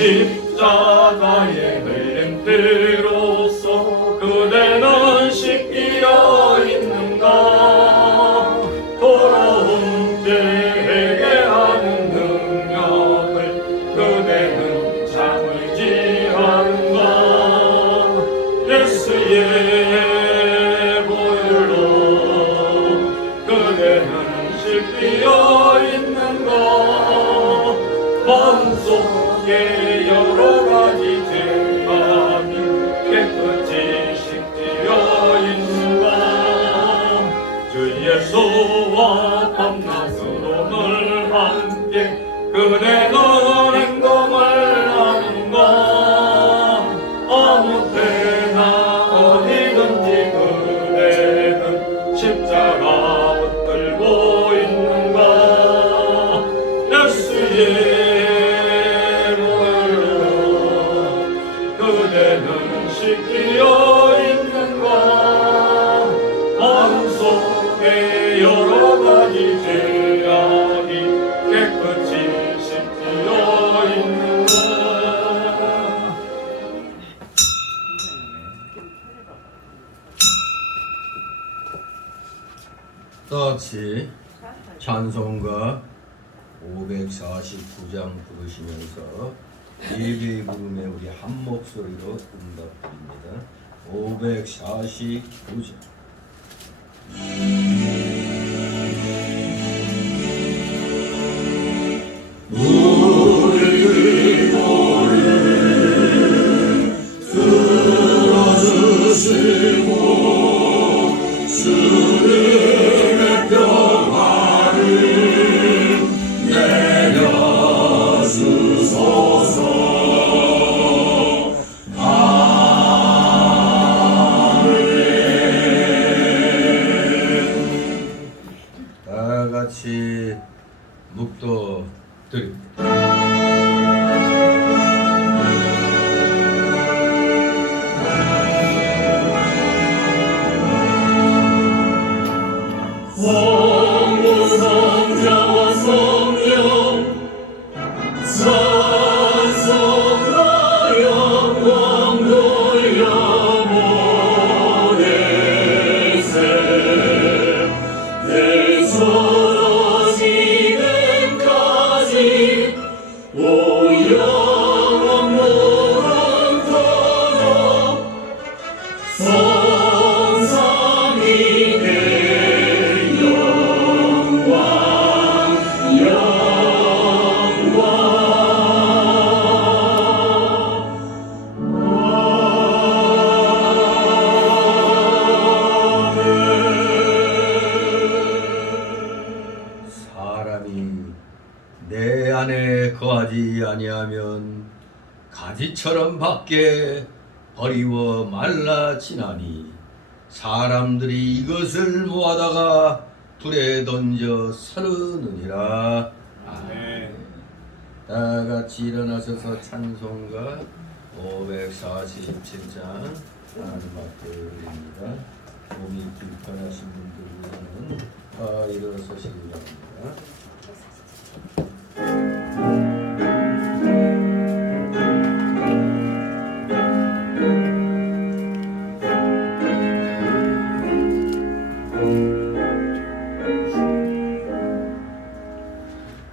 십자가의 흘린 피로써 그대는 씻기어 있는가. 더러운 죄에게 하는 능력을 그대는 참을지 않는가. 예수의 보혈로 그대는 씻기어 있는가. 마음속에 여러 가지 죄악이 깨끗이 씻기어 있는가. 주 예수와 밤낮으로 늘 함께 그대는 행동을 하는가. 아무 때나 어디든지 그대는 십자가 붙들고 있는가. 예수의 그대는 씻기어 있는가. 마음속에 여러 가지 죄악이 깨끗이 씻기어 있는가. 다 같이 찬송가 549장 부르시면서 예배의 부름에 우리 한 목소리로 응답드립니다. 549장. 우리 기도를 들어주시고 주님의 평화를 내려주소서. 아멘. 그러지 아니하면 가지처럼 밖에 버리워 말라지나니 사람들이 이것을 모아다가 불에 던져 서르느니라. 아멘. 다 같이 일어나셔서 찬송가 547장 하나님 앞에 드립니다. 몸이 불편하신 분들은 다 일어서시기 바랍니다.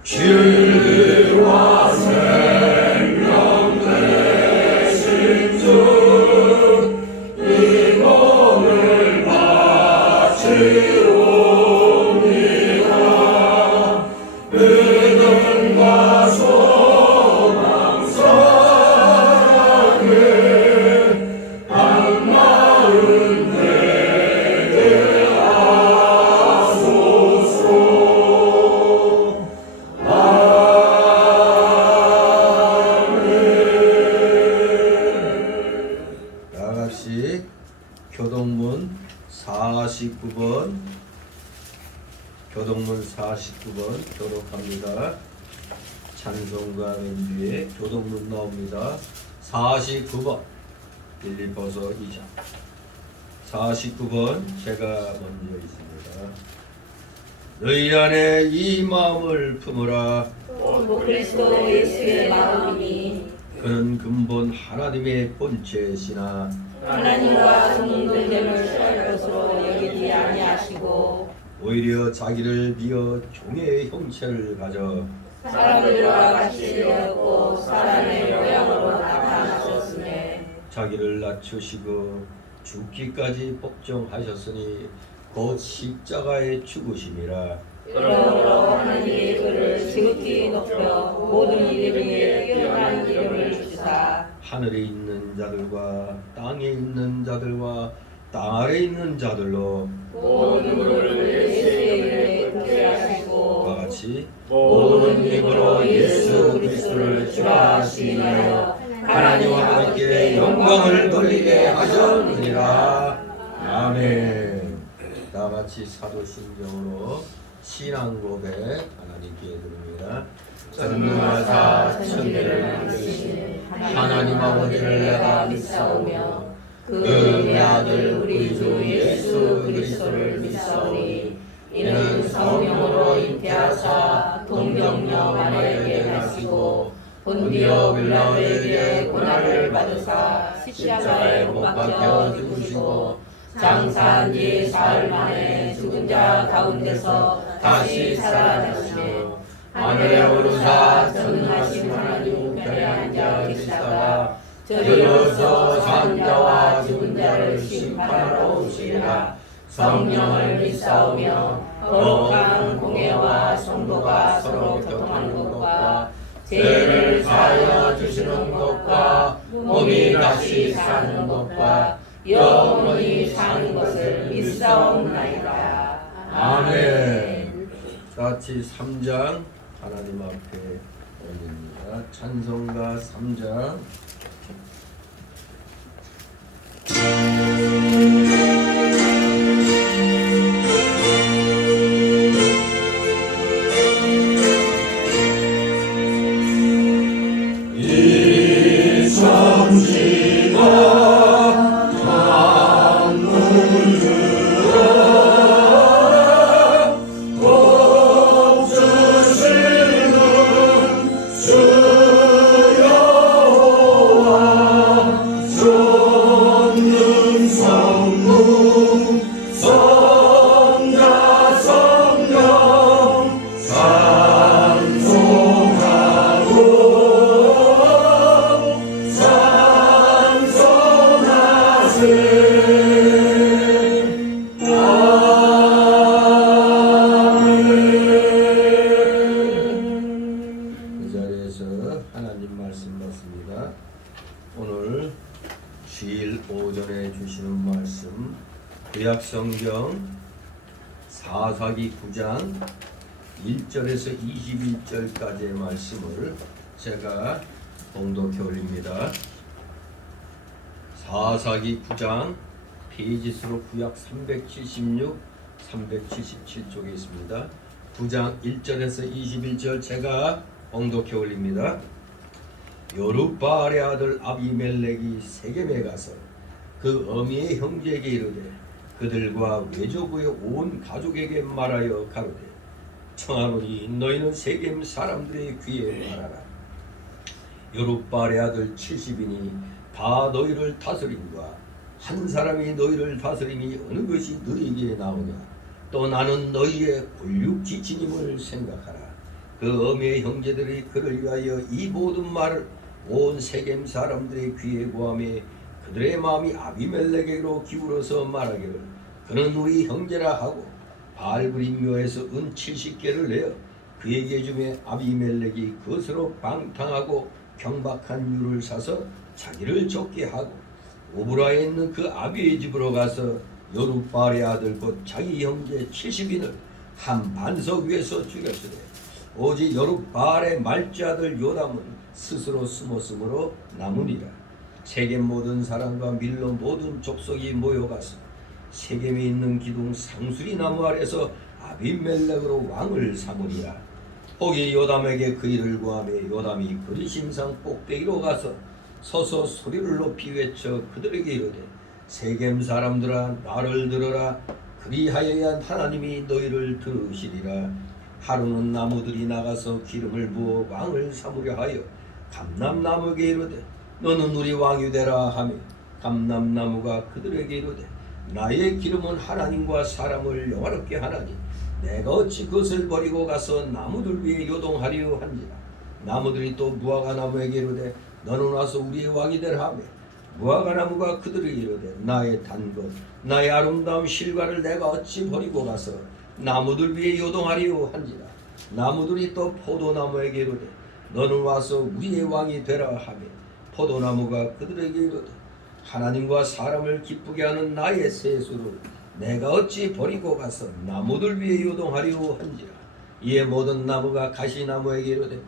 주와 생명 되신 주, 이 몸을 바치옵니다. 믿음과 소망 사랑에 한 마음 되게 하소서. 다같이 교동문 49번 교독합니다. 찬송가 맨 뒤에 교동문 나옵니다. 49번 빌립보서 2장 49번 제가 먼저 있습니다. 너희 안에 이 마음을 품으라. 곧 그리스도 예수의 마음이니 그는 근본 하나님의 본체시나 하나님과 동등됨을 취할 것으로 여기지 아니하시고 오히려 자기를 비어 종의 형체를 가져 사람들과 같이 되었고 사람의 모양으로 나타나셨으며 자기를 낮추시고 죽기까지 복종하셨으니 곧 십자가에 죽으심이라. 그러므로 하나님이 그를 지극히 높여 모든 이름 위에 뛰어난 이름을 주사 하늘에 있는 자들과 땅에 있는 자들과 땅 아래 있는 자들로 모든 무릎을 예수의 이름에 꿇게 하시고 다 같이 모든 입으로 예수 그리스도를 주하시며 하나님과 함께 영광을 돌리게 하셨느니라. 아멘. 다 같이 사도신경으로 신앙 고백 하나님께 드립니다. 전능하사 천대를 만드신 하나님 아버지를 내가 믿사오며 그 외아들 우리 주 예수 그리스도를 믿사오니 이는 성령으로 잉태하사 동정녀 마리아에게 나시고 본디오 빌라도에게 고난을 받으사 십자가에 못 박혀 죽으시고 장사한 지 사흘 만에 죽은 자 가운데서 다시 살아나시며 하늘에 오르사 전능하신 하나님 우편에 앉아 계시다가 저리로서 산 자와 죽은 자를 심판하러 오시리라. 성령을 믿사오며 거룩한 공예와 성도가 서로 교통하는 것과 죄를 사하여 주시는 것과 몸이 다시 사는 것과 영원히 사는 것을 믿사옵나이다. 아멘. 같이 3장 하나님 앞에 올립니다. 찬송가 3장 이 천지가 구약성경 사사기 9장 1절에서 21절까지의 말씀을 제가 봉독해 올립니다. 사사기 9장 페이지수로 구약 376, 377쪽에 있습니다. 9장 1절에서 21절 제가 봉독해 올립니다. 여룻바알의 아들 아비멜렉이 세겜에 가서 그 어미의 형제에게 이르되 그들과 외조부의 온 가족에게 말하여 가로되 청하노니 너희는 세겜 사람들의 귀에 말하라. 여룻바알의 아들 70인이 다 너희를 다스림과 한 사람이 너희를 다스림이 어느 것이 너희에게 나오냐. 또 나는 너희의 골육지친임을 생각하라. 그 어미의 형제들이 그를 위하여 이 모든 말을 온 세겜 사람들의 귀에 고하매 그들의 마음이 아비멜렉에게로 기울어서 말하기를 그는 우리 형제라 하고 바알브림 묘에서 은 70개를 내어 그에게 주매 아비멜렉이 그것으로 방탕하고 경박한 율을 사서 자기를 쫓게 하고 오브라에 있는 그 아비의 집으로 가서 여룻바알의 아들 곧 자기 형제 70인을 한 반석 위에서 죽였으되 오직 여룻바알의 말째 아들 요담은 스스로 숨었으므로 남으니라. 세겜 모든 사람과 밀로 모든 족속이 모여가서 세겜에 있는 기둥 상수리 나무 아래서 아비멜렉으로 왕을 삼으니라. 거기 요담에게 그 일을 구하며 요담이 그리심상 꼭대기로 가서 서서 소리를 높이 외쳐 그들에게 이르되 세겜 사람들아 나를 들어라. 그리하여야 하나님이 너희를 들으시리라. 하루는 나무들이 나가서 기름을 부어 왕을 삼으려 하여 감람나무에게 이르되 너는 우리 왕이 되라 하며 감람나무가 그들에게 이르되 나의 기름은 하나님과 사람을 영화롭게 하나니 내가 어찌 그것을 버리고 가서 나무들 위에 요동하리요 한지라. 나무들이 또 무화과나무에게 이르되 너는 와서 우리의 왕이 되라 하며 무화과나무가 그들에게 이르되 나의 단 것 나의 아름다운 실과를 내가 어찌 버리고 가서 나무들 위에 요동하리요 한지라. 나무들이 또 포도나무에게 이르되 너는 와서 우리의 왕이 되라 하며 포도나무가 그들에게 이르되 하나님과 사람을 기쁘게 하는 나의 세수를 내가 어찌 버리고 가서 나무들 위에 요동하리요 한지라. 이에 모든 나무가 가시나무에게 이르되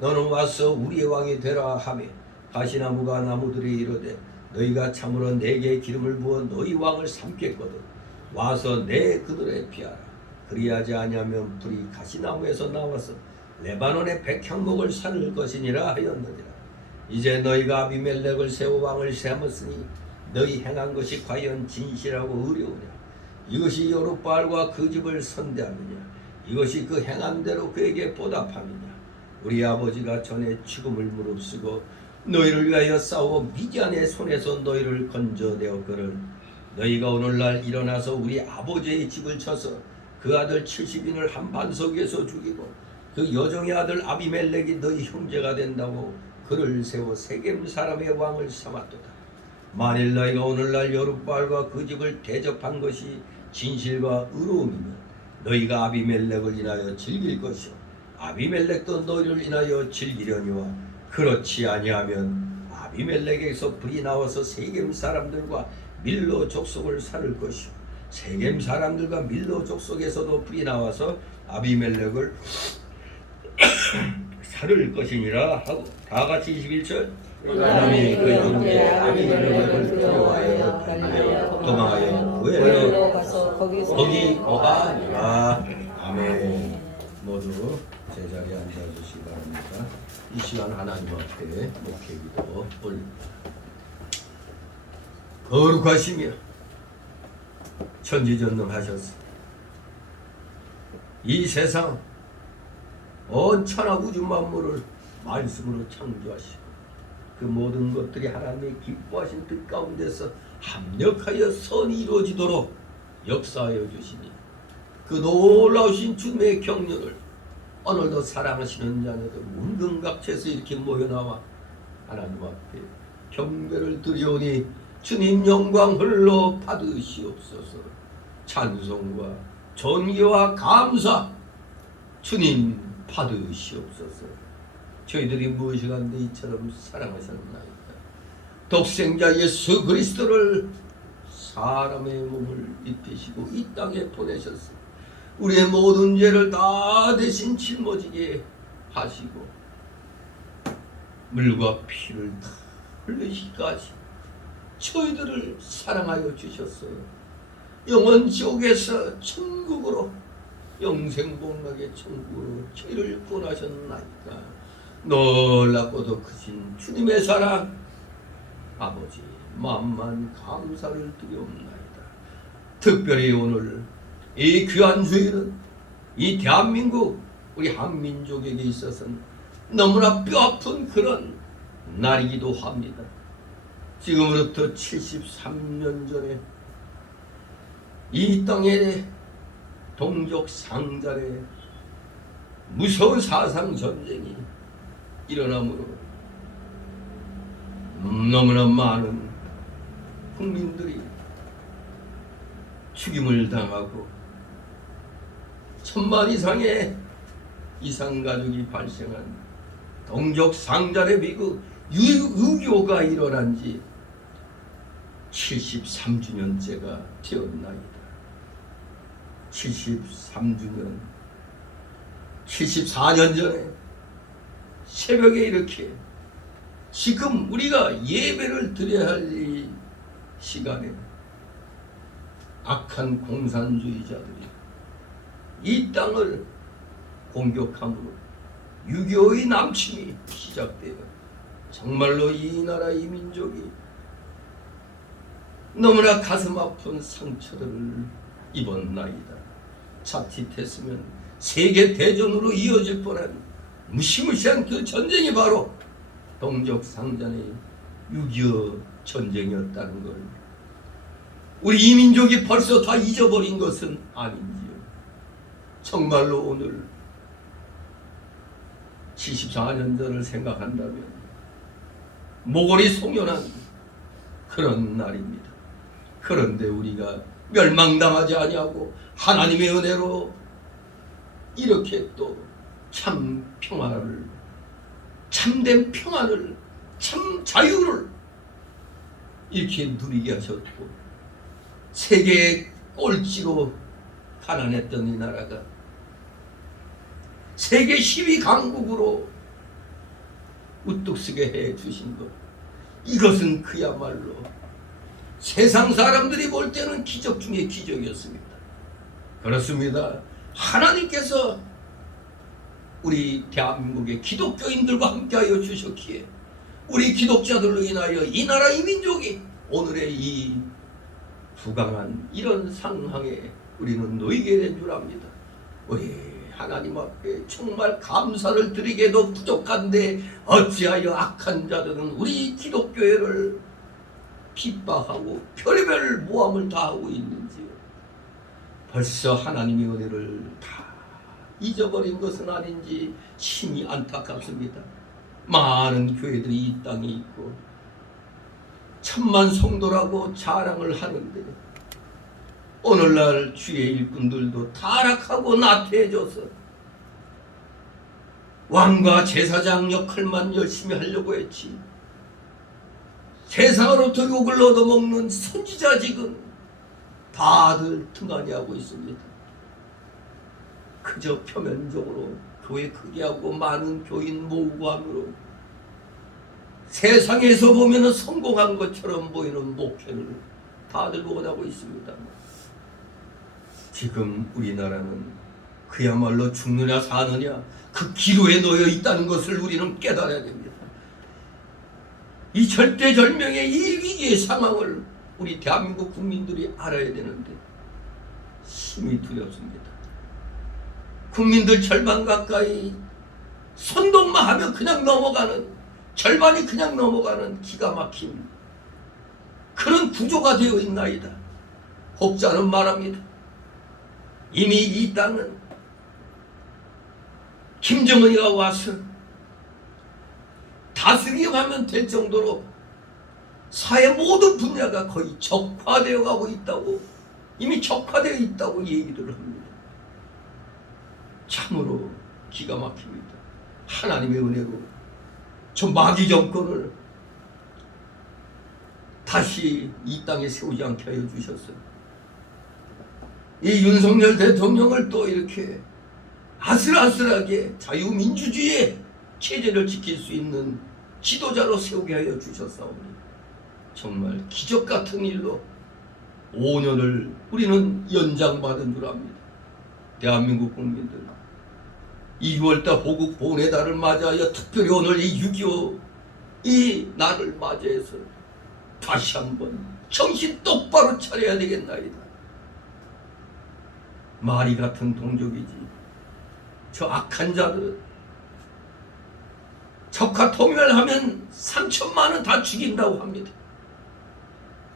너는 와서 우리의 왕이 되라 하며 가시나무가 나무들이 이르되 너희가 참으로 내게 기름을 부어 너희 왕을 삼겠거든 와서 내 그들에 피하라. 그리하지 아니하면 불이 가시나무에서 나와서 레바논의 백향목을 살을 것이니라 하였느니라. 이제 너희가 아비멜렉을 세워 왕을 삼았으니 너희 행한 것이 과연 진실하고 의로우냐. 이것이 여룻바알과 그 집을 선대함이냐. 이것이 그 행한 대로 그에게 보답함이냐. 우리 아버지가 전에 죽음을 무릅쓰고 너희를 위하여 싸워 미디안의 손에서 너희를 건져내었거늘 너희가 오늘날 일어나서 우리 아버지의 집을 쳐서 그 아들 70인을 한 반석 위에서 죽이고 그 여종의 아들 아비멜렉이 너희 형제가 된다고 그를 세워 세겜 사람의 왕을 삼았도다. 만일 너희가 오늘날 여룻바알과 그 집을 대접한 것이 진실과 의로움이면 너희가 아비멜렉을 인하여 즐길 것이요 아비멜렉도 너희를 인하여 즐기려니와 그렇지 아니하면 아비멜렉에게서 불이 나와서 세겜 사람들과 밀로 족속을 살을 것이요 세겜 사람들과 밀로 족속에서도 불이 나와서 아비멜렉을 살을 것이니라 하고 다같이 21절 요담이 그 형제 아비멜렉을 두려워하여 도망하여 고엘로 가서 거기 거하니라. 아멘. 모두 제자리에 앉아주시기 바랍니다. 이 시간 하나님 앞에 목회기도 올립니다. 거룩하시며 천지전능하셔서 이 세상 온 천하 우주 만물을 말씀으로 창조하시고 그 모든 것들이 하나님의 기뻐하신 뜻 가운데서 합력하여 선이 이루어지도록 역사하여 주시니 그 놀라우신 주님의 경륜을 오늘도 사랑하시는 자녀들 문근각지에서 이렇게 모여나와 하나님 앞에 경배를 드리오니 주님 영광 홀로 받으시옵소서. 찬송과 존귀와 감사 주님 받으시옵소서. 저희들이 무엇이 간데 이처럼 사랑하셨나이까. 독생자 예수 그리스도를 사람의 몸을 입히시고 이 땅에 보내셨습니다. 우리의 모든 죄를 다 대신 짊어지게 하시고 물과 피를 다 흘리시기까지 저희들을 사랑하여 주셨어요. 영원 지옥에서 천국으로, 영생복락의 천국으로 저희를 구원하셨나이다. 놀랍고도 크신 주님의 사랑, 아버지 만만 감사를 드리옵나이다. 특별히 오늘 이 귀한 주일은 이 대한민국 우리 한민족에게 있어서는 너무나 뼈아픈 그런 날이기도 합니다. 지금으로부터 73년 전에 이 땅에 동족 상잔의 무서운 사상 전쟁이 일어나므로 너무나 많은 국민들이 죽임을 당하고 1000만 이상의 이산가족이 발생한 동족 상잔의 비극 유교가 일어난 지 73주년째가 되었나이다. 73주년, 74년 전에 새벽에 이렇게 지금 우리가 예배를 드려야 할 이 시간에 악한 공산주의자들이 이 땅을 공격함으로 6.25의 남침이 시작되어 정말로 이 나라 이 민족이 너무나 가슴 아픈 상처를 입었나이다. 자칫했으면 세계 대전으로 이어질 뻔한 무시무시한 그 전쟁이 바로 동족 상잔의 6.25 전쟁이었다는 걸 우리 이 민족이 벌써 다 잊어버린 것은 아닌지요. 정말로 오늘 74년 전을 생각한다면 모골이 송연한 그런 날입니다. 그런데 우리가 멸망당하지 아니하고 하나님의 은혜로 이렇게 또 참 평화를, 참된 평안을, 참 자유를 이렇게 누리게 하셨고 세계의 꼴찌로 가난했던 이 나라가 세계 10위 강국으로 우뚝 서게 해 주신 것, 이것은 그야말로 세상 사람들이 볼 때는 기적 중에 기적이었습니다. 그렇습니다. 하나님께서 우리 대한민국의 기독교인들과 함께하여 주셨기에 우리 기독자들로 인하여 이 나라 이 민족이 오늘의 이 부강한 이런 상황에 우리는 놓이게 된 줄 압니다. 우리 하나님 앞에 정말 감사를 드리게도 부족한데 어찌하여 악한 자들은 우리 기독교회를 핍박하고 별의별 모함을 다 하고 있는지요. 벌써 하나님의 은혜를 다 잊어버린 것은 아닌지 심히 안타깝습니다. 많은 교회들이 이 땅에 있고 천만 성도라고 자랑을 하는데 오늘날 주의 일꾼들도 타락하고 나태해져서 왕과 제사장 역할만 열심히 하려고 했지 세상으로부터 욕을 얻어먹는 선지자직은 다들 등한히 하고 있습니다. 그저 표면적으로 교회 크게 하고 많은 교인 모으고 함으로 세상에서 보면 성공한 것처럼 보이는 목표를 다들 원하고 있습니다. 지금 우리나라는 그야말로 죽느냐 사느냐 그 기로에 놓여 있다는 것을 우리는 깨달아야 됩니다. 이 절대절명의 이 위기의 상황을 우리 대한민국 국민들이 알아야 되는데 심히 두렵습니다. 국민들 절반 가까이 선동만 하면 그냥 넘어가는, 절반이 그냥 넘어가는 기가 막힌 그런 구조가 되어 있나이다. 혹자는 말합니다. 이미 이 땅은 김정은이가 와서 다스리기만 될 정도로 사회 모든 분야가 거의 적화되어 가고 있다고, 이미 적화되어 있다고 얘기를 합니다. 참으로 기가 막힙니다. 하나님의 은혜로 저 마귀 정권을 다시 이 땅에 세우지 않게 하여 주셨어요. 이 윤석열 대통령을 또 이렇게 아슬아슬하게 자유민주주의의 체제를 지킬 수 있는 지도자로 세우게 하여 주셨사오니 정말 기적 같은 일로 5년을 우리는 연장받은 줄 압니다. 대한민국 국민들, 이 6월달 호국 보훈의 달을 맞이하여 특별히 오늘 이 6.25 이 날을 맞이해서 다시 한번 정신 똑바로 차려야 되겠나이다. 말이 같은 동족이지 저 악한 자들은 적화 통일을 하면 3천만은 다 죽인다고 합니다.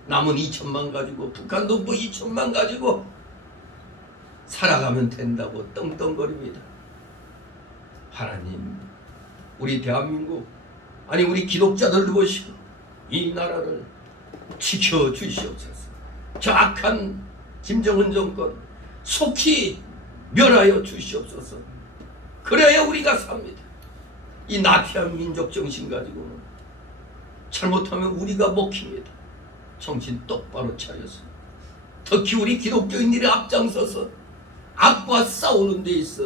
남은 2천만 가지고 북한 동포 2천만 가지고 살아가면 된다고 떵떵거립니다. 하나님, 우리 대한민국, 아니 우리 기독자들을 보시고 이 나라를 지켜주시옵소서. 저 악한 김정은 정권 속히 멸하여 주시옵소서. 그래야 우리가 삽니다. 이 나태한 민족 정신 가지고는 잘못하면 우리가 먹힙니다. 정신 똑바로 차려서 특히 우리 기독교인들이 앞장서서 악과 싸우는 데 있어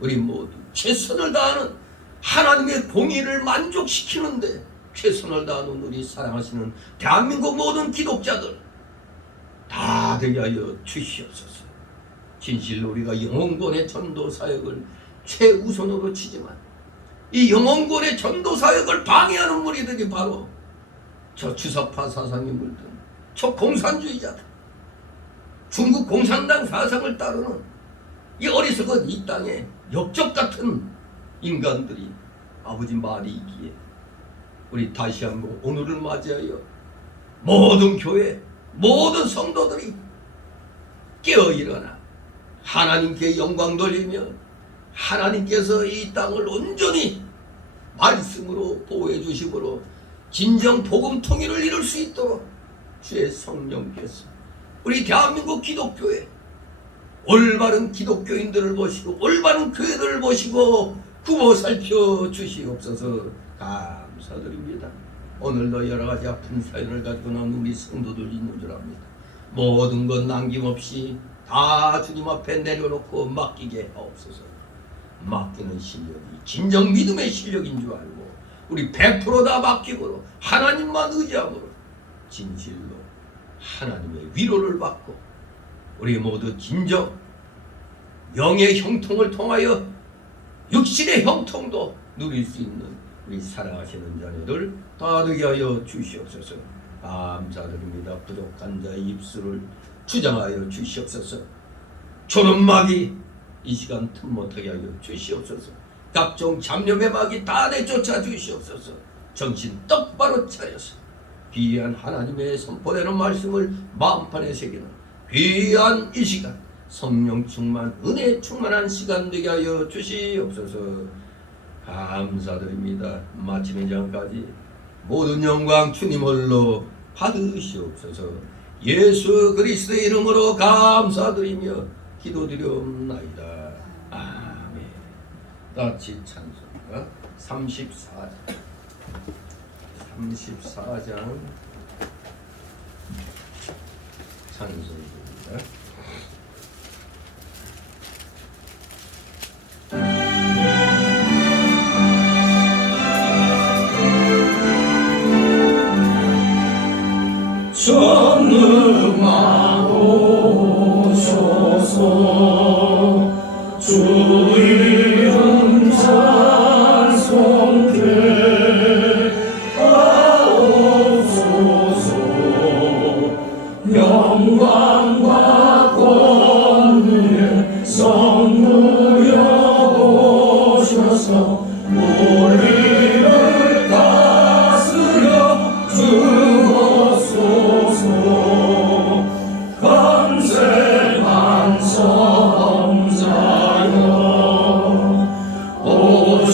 우리 모두 최선을 다하는 하나님의 공의를 만족시키는데 최선을 다하는 우리 사랑하시는 대한민국 모든 기독자들 다 되게 하여 주시옵소서. 진실로 우리가 영혼권의 전도 사역을 최우선으로 치지만 이 영혼권의 전도 사역을 방해하는 무리들이 바로 저 주사파 사상에 물든 저 공산주의자들, 중국 공산당 사상을 따르는 이 어리석은 이 땅에 역적 같은 인간들이 아버지 말이 있기에 우리 다시 한번 오늘을 맞이하여 모든 교회, 모든 성도들이 깨어 일어나 하나님께 영광 돌리며 하나님께서 이 땅을 온전히 말씀으로 보호해 주심으로 진정 복음 통일을 이룰 수 있도록 주의 성령께서 우리 대한민국 기독교회 올바른 기독교인들을 보시고 올바른 교회들을 보시고 구보 살펴 주시옵소서. 감사드립니다. 오늘도 여러가지 아픈 사연을 가지고 나온 우리 성도들 있는 줄 압니다. 모든 것 남김없이 다 주님 앞에 내려놓고 맡기게 하옵소서. 맡기는 실력이 진정 믿음의 실력인 줄 알고 우리 100% 다 맡기므로 하나님만 의지함으로 진실로 하나님의 위로를 받고 우리 모두 진정 영의 형통을 통하여 육신의 형통도 누릴 수 있는 우리 사랑하시는 자녀들 다 되게 하여 주시옵소서. 감사드립니다. 부족한 자의 입술을 주장하여 주시옵소서. 초론막이 이 시간 틈 못하게 하여 주시옵소서. 각종 잡념의 막이 다 내쫓아 주시옵소서. 정신 똑바로 차려서 귀한 하나님의 선포되는 말씀을 마음판에 새기는 귀한 이 시간 성령 충만 은혜 충만한 시간 되게 하여 주시옵소서. 감사드립니다. 마치는 장까지 모든 영광 주님 홀로 받으시옵소서. 예수 그리스도의 이름으로 감사드리며 기도드리옵나이다. 아멘. 같이 찬송가 34장 찬송입니다. 전능하옵소서. 주 이름 찬송케 하옵소서. 영광과 권능의 성부여 오셔서 우리를 다스려 주옵소서. 감세만 성자여 오직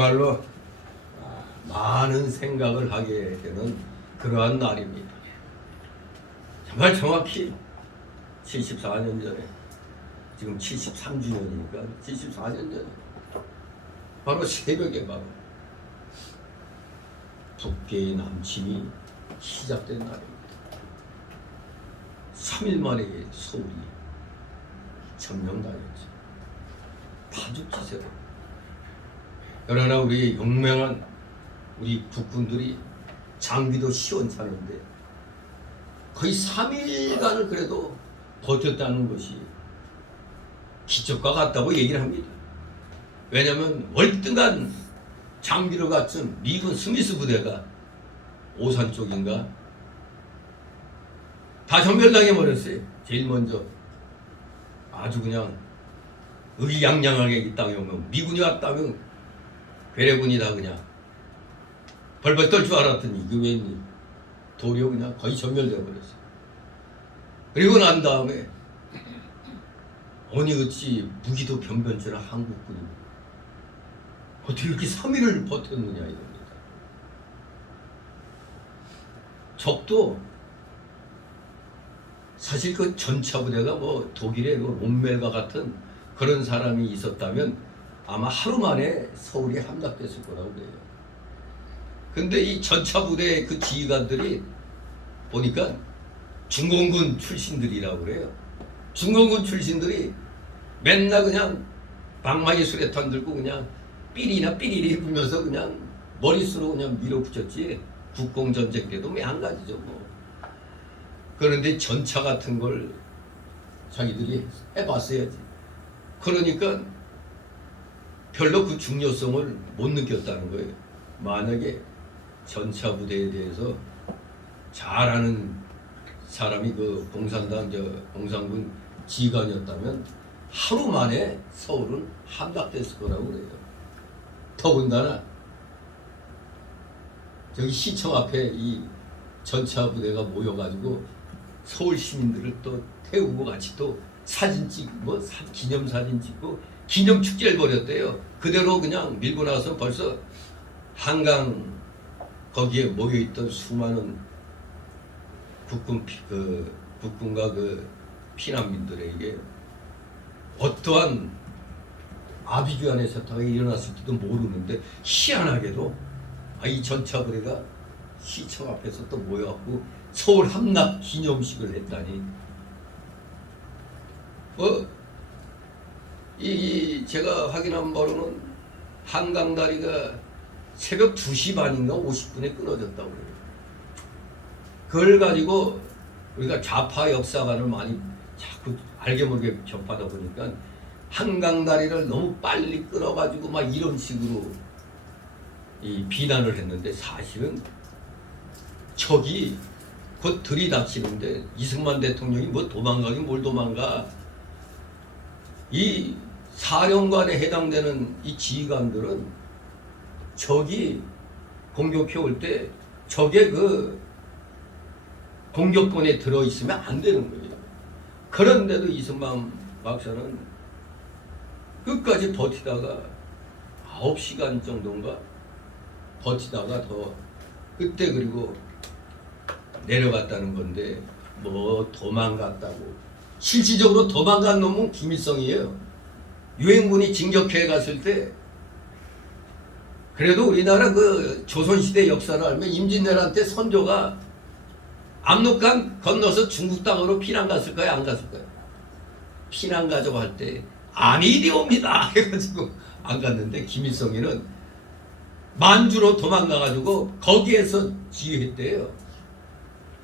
정말로 많은 생각을 하게 되는 그러한 날입니다. 정말 정확히 74년 전에, 지금 73주년이니까 74년 전에 바로 새벽에 바로 북계의 남침이 시작된 날입니다. 3일 만에 서울이 점령당했죠. 파죽지세로. 그러나 우리 용맹한 우리 국군들이 장비도 시원찮은데 거의 3일간을 그래도 버텼다는 것이 기적과 같다고 얘기를 합니다. 왜냐하면 월등한 장비를 갖춘 미군 스미스 부대가 오산 쪽인가 다 전멸당해 버렸어요. 제일 먼저 아주 그냥 의기양양하게 이 땅에 오면 미군이 왔다면 괴뢰군이 다 그냥 벌벌 떨 줄 알았더니 이게 웬일 도리어 그냥 거의 전멸돼 버렸어요. 그리고 난 다음에 어니 어찌 무기도 변변치는 한국군이 어떻게 이렇게 3일을 버텼느냐 이겁니다. 적도 사실 그 전차부대가 뭐 독일의 그 롬멜과 같은 그런 사람이 있었다면 아마 하루 만에 서울이 함락됐을 거라고 그래요. 근데 이 전차부대의 그 지휘관들이 보니까 중공군 출신들이라고 그래요. 중공군 출신들이 맨날 그냥 방망이 수레탄 들고 그냥 삐리나 삐리리 불면서 그냥 머릿수로 그냥 밀어붙였지 국공전쟁 때도 매한가지죠 뭐. 그런데 전차 같은 걸 자기들이 해봤어야지. 그러니까 별로 그 중요성을 못 느꼈다는 거예요. 만약에 전차 부대에 대해서 잘 아는 사람이 그 공산군 지휘관이었다면 하루 만에 서울은 함락됐을 거라고 그래요. 더군다나 저기 시청 앞에 이 전차 부대가 모여가지고 서울 시민들을 또 태우고 같이 또 사진 찍고 기념사진 찍고 기념축제를 벌였대요. 그대로 그냥 밀고 나서 벌써 한강 거기에 모여있던 수많은 국군과 그 피난민들에게 어떠한 아비규환의 사태가 일어났을지도 모르는데 희한하게도 이 전차 부대가 시청 앞에서 또 모여갖고 서울 함락 기념식을 했다니. 제가 확인한 바로는 한강 다리가 새벽 2시 반인가 50분에 끊어졌다고 그래요. 그걸 가지고 우리가 좌파 역사관을 많이 자꾸 알게 모르게 접하다 보니까 한강 다리를 너무 빨리 끊어가지고 막 이런 식으로 이 비난을 했는데 사실은 적이 곧 들이닥치는데 이승만 대통령이 뭐 도망가긴 뭘 도망가. 이 사령관에 해당되는 이 지휘관들은 적이 공격해 올 때 적의 그 공격권에 들어있으면 안 되는 거예요. 그런데도 이승만 박사는 끝까지 버티다가 9시간 정도인가 버티다가 더 그때 그리고 내려갔다는 건데 뭐 도망갔다고. 실질적으로 도망간 놈은 김일성이에요. 유엔군이 진격해 갔을 때 그래도 우리나라 그 조선시대 역사를 알면 임진왜란 때 선조가 압록강 건너서 중국 땅으로 피난 갔을 거야 안 갔을 거야? 피난 가자고 할 때 아니디옵니다 해가지고 안 갔는데 김일성이는 만주로 도망가가지고 거기에서 지휘했대요.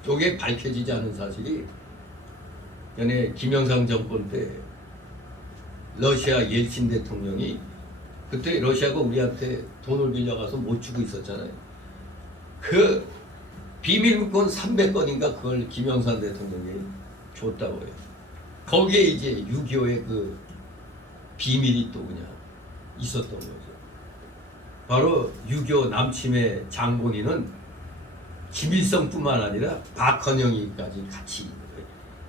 저게 밝혀지지 않은 사실이 전에 김영삼 정권 때 러시아 옐친 대통령이 그때 러시아가 우리한테 돈을 빌려가서 못 주고 있었잖아요. 그 비밀문건 300건인가 그걸 김영삼 대통령이 줬다고 해요. 거기에 이제 6.25의 그 비밀이 또 그냥 있었던 거죠. 바로 6.25 남침의 장본인은 김일성뿐만 아니라 박헌영이까지 같이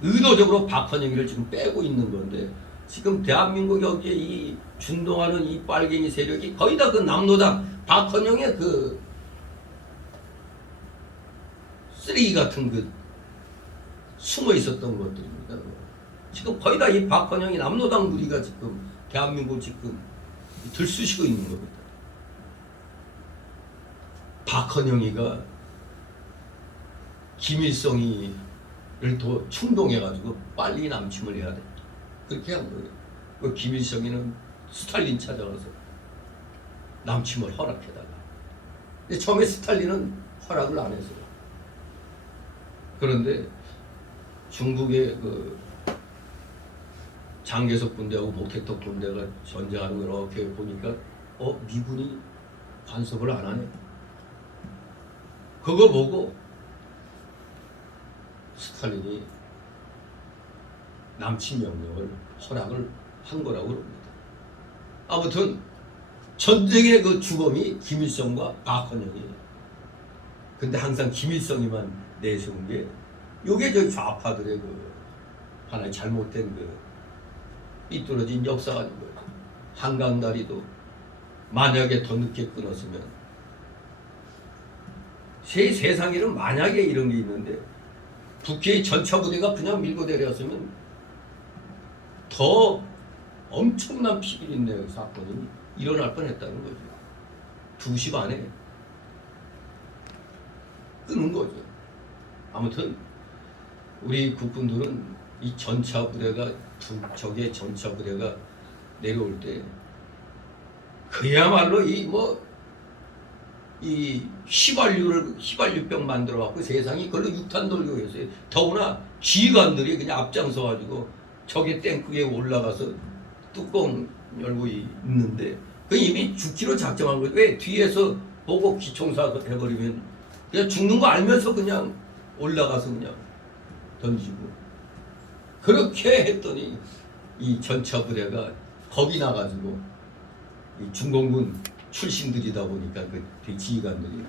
의도적으로 박헌영이를 지금 빼고 있는 건데 지금 대한민국 여기에 이 준동하는 이 빨갱이 세력이 거의 다 그 남로당 박헌영의 그 쓰레기 같은 그 숨어 있었던 것들입니다. 지금 거의 다 이 박헌영이 남로당 무리가 지금 대한민국 지금 들쑤시고 있는 겁니다. 박헌영이가 김일성이를 더 충동해가지고 빨리 남침을 해야 돼. 그렇게 한 거예요. 그 김일성이는 스탈린 찾아가서 남침을 허락해다가. 근데 처음에 스탈린은 허락을 안 했어요. 그런데 중국의 그 장개석 군대하고 목택덕 군대가 전쟁하는 걸 이렇게 보니까 미군이 간섭을 안 하네. 그거 보고 스탈린이 남침 명령을 허락을 한 거라고 그럽니다. 아무튼 전쟁의 그 주범이 김일성과 박헌영이에요. 근데 항상 김일성이만 내세운 게 요게 저희 좌파들의 그 하나의 잘못된 그 삐뚤어진 역사가 아닌 거예요. 한강다리도 만약에 더 늦게 끊었으면 세상에는 만약에 이런 게 있는데 북해의 전차부대가 그냥 밀고 내렸으면 더 엄청난 피비린내 사건이 일어날 뻔했다는 거죠. 2시 반에 끄는 거죠. 아무튼 우리 국군들은 이 전차부대가 적의 전차부대가 내려올 때 그야말로 이 휘발유병 만들어 갖고 세상이 그걸로 육탄 돌리고 했어요. 더구나 지휘관들이 그냥 앞장서 가지고 적의 탱크에 올라가서 뚜껑 열고 있는데 그 이미 죽기로 작정한 거예요. 왜 뒤에서 보고 기총사 해버리면 그냥 죽는 거 알면서 그냥 올라가서 그냥 던지고 그렇게 했더니 이 전차부대가 겁이 나가지고 이 중공군 출신들이다 보니까 그 지휘관들이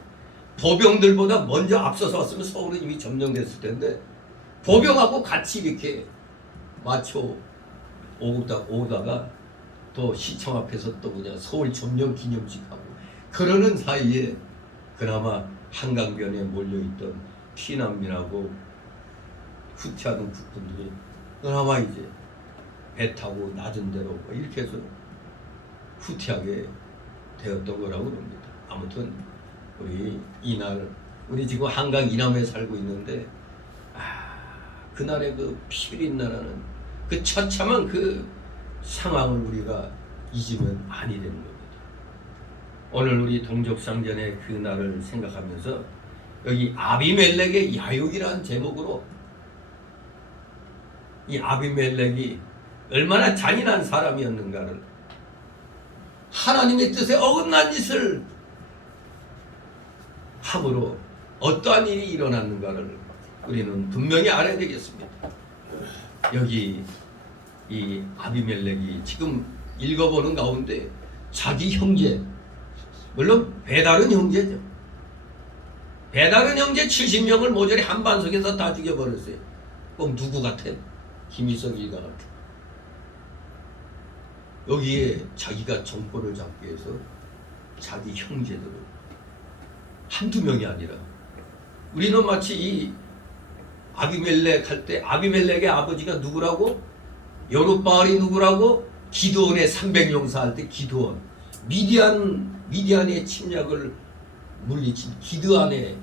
보병들보다 먼저 앞서서 왔으면 서울은 이미 점령됐을 텐데 보병하고 같이 이렇게 마쳐 오다가 또 시청 앞에서 또 그냥 서울 점령 기념식 하고 그러는 사이에 그나마 한강변에 몰려있던 피난민하고 후퇴하는 국군들이 그나마 이제 배 타고 낮은 데로 이렇게 해서 후퇴하게 되었던 거라고 합니다. 아무튼 우리 이날 우리 지금 한강 이남에 살고 있는데 그날의 그 피비린내라는 그 처참한 그 상황을 우리가 잊으면 아니 되는 겁니다. 오늘 우리 동족상전의 그 날을 생각하면서 여기 아비멜렉의 야욕이라는 제목으로 이 아비멜렉이 얼마나 잔인한 사람이었는가를 하나님의 뜻에 어긋난 짓을 함으로 어떠한 일이 일어났는가를 우리는 분명히 알아야 되겠습니다. 여기 이 아비멜렉이 지금 읽어보는 가운데 자기 형제, 물론 배다른 형제죠. 배다른 형제 70명을 모조리 한반석에서 다 죽여버렸어요. 그럼 누구 같아? 김일성 일가 같아. 여기에 자기가 정권을 잡기 위해서 자기 형제들을 한두 명이 아니라 우리는 마치 이 아비멜렉 할 때 아비멜렉의 아버지가 누구라고? 여룻바알이 누구라고? 기드온의 300용사 할 때 기드온. 미디안의 침략을 물리친 기드안과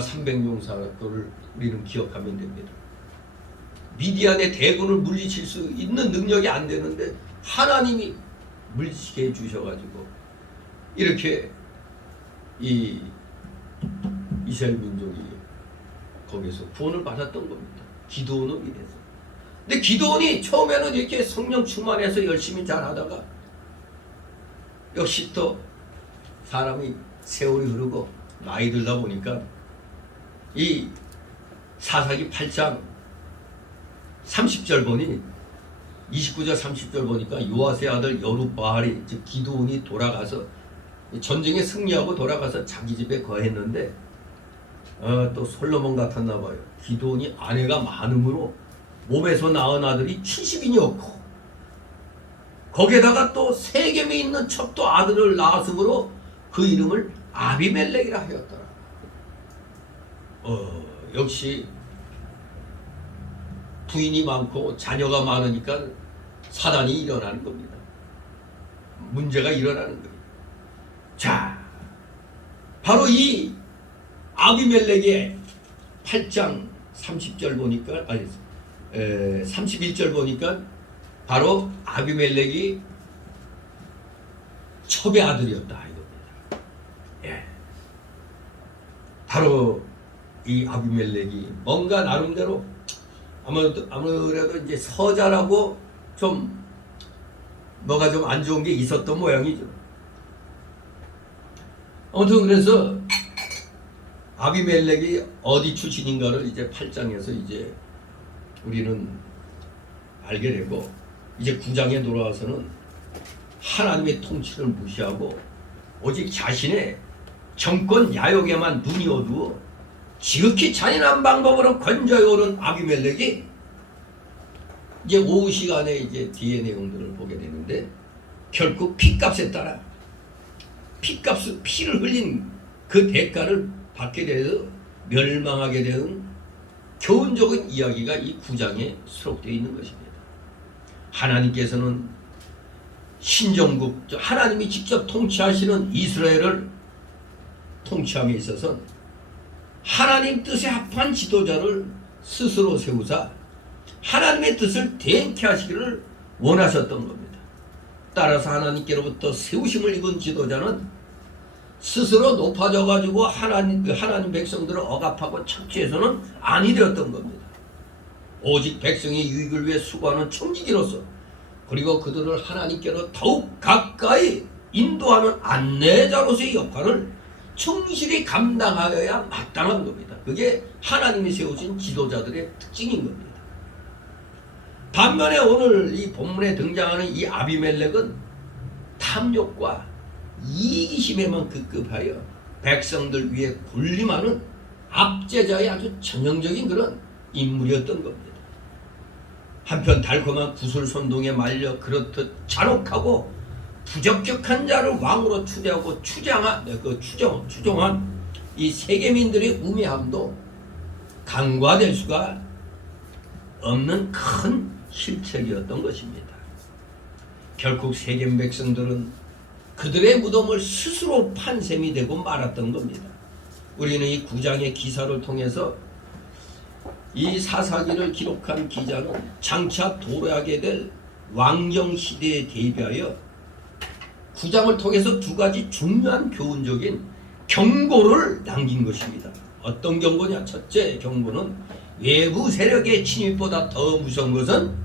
300용사를 우리는 기억하면 됩니다. 미디안의 대군을 물리칠 수 있는 능력이 안 되는데 하나님이 물리치게 해주셔가지고 이렇게 이 이스라엘 민족이 거기서 구원을 받았던 겁니다. 기드온은 이래서. 근데 기드온이 처음에는 이렇게 성령 충만해서 열심히 잘하다가 역시 또 사람이 세월이 흐르고 나이 들다 보니까 이 사사기 8장 30절 보니 29절 30절 보니까 요아스의 아들 여룻바알이 즉 기드온이 돌아가서 전쟁에 승리하고 돌아가서 자기 집에 거했는데 또 솔로몬 같았나 봐요. 기드온이 아내가 많음으로 몸에서 낳은 아들이 70인이었고 거기에다가 또 세겜에 있는 첩도 아들을 낳았으므로 그 이름을 아비멜렉이라 하였더라. 역시 부인이 많고 자녀가 많으니까 사단이 일어나는 겁니다. 문제가 일어나는 거예요. 자, 바로 이 아비멜렉의 8장 30절 보니까 31절 보니까 바로 아비멜렉이 첩의 아들이었다 이겁니다. 예. 바로 이 아비멜렉이 뭔가 나름대로 아무래도 이제 서자라고 좀 뭐가 좀 안 좋은 게 있었던 모양이죠. 아무튼 그래서 아비멜렉이 어디 출신인가를 이제 8장에서 이제 우리는 알게 되고 이제 9장에 돌아와서는 하나님의 통치를 무시하고 오직 자신의 정권 야욕에만 눈이 어두워 지극히 잔인한 방법으로 건져에 오른 아비멜렉이 이제 오후 시간에 이제 뒤의 내용들을 보게 되는데 결국 피값에 따라 피를 흘린 그 대가를 받게 되어 멸망하게 되는 교훈적인 이야기가 이 9장에 수록되어 있는 것입니다. 하나님께서는 신정국, 하나님이 직접 통치하시는 이스라엘을 통치함에 있어서 하나님 뜻에 합한 지도자를 스스로 세우사 하나님의 뜻을 대행케 하시기를 원하셨던 겁니다. 따라서 하나님께로부터 세우심을 입은 지도자는 스스로 높아져 가지고 하나님 백성들을 억압하고 착취해서는 아니 되었던 겁니다. 오직 백성의 유익을 위해 수고하는 청지기로서 그리고 그들을 하나님께로 더욱 가까이 인도하는 안내자로서의 역할을 충실히 감당하여야 마땅한 겁니다. 그게 하나님이 세우신 지도자들의 특징인 겁니다. 반면에 오늘 이 본문에 등장하는 이 아비멜렉은 탐욕과 이기심에만 급급하여 백성들 위에 군림하는 압제자의 아주 전형적인 그런 인물이었던 겁니다. 한편 달콤한 구슬선동에 말려 그렇듯 잔혹하고 부적격한 자를 왕으로 추대하고 추종한 이 세계민들의 우매함도 간과될 수가 없는 큰 실책이었던 것입니다. 결국 세겜 백성들은 그들의 무덤을 스스로 판 셈이 되고 말았던 겁니다. 우리는 이 9장의 기사를 통해서 이 사사기를 기록한 기자는 장차 도래하게 될 왕정 시대에 대비하여 9장을 통해서 두 가지 중요한 교훈적인 경고를 남긴 것입니다. 어떤 경고냐? 첫째 경고는 외부 세력의 침입보다 더 무서운 것은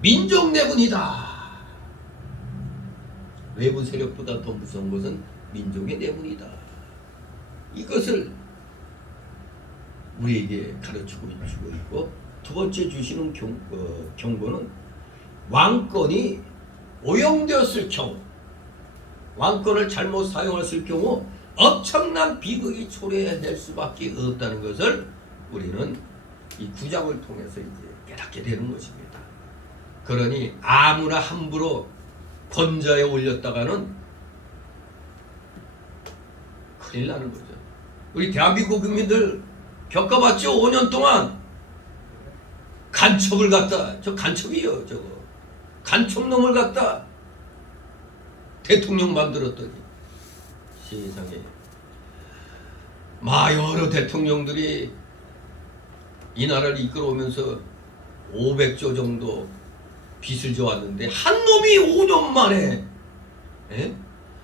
민족 내분이다. 외부 세력보다 더 무서운 것은 민족의 내분이다. 이것을 우리에게 가르치고 있고, 두 번째 주시는 경고는 왕권이 오용되었을 경우, 왕권을 잘못 사용했을 경우 엄청난 비극이 초래될 수밖에 없다는 것을 우리는 이 9장을 통해서 이제 깨닫게 되는 것입니다. 그러니 아무나 함부로 권좌에 올렸다가는 큰일 나는 거죠. 우리 대한민국 국민들 겪어봤죠? 5년 동안 간첩을 갖다, 저 간첩이에요, 저거. 간첩놈을 갖다 대통령 만들었더니 세상에 여러 대통령들이 이 나라를 이끌어오면서 500조 정도 빚을 져왔는데 한 놈이 5년 만에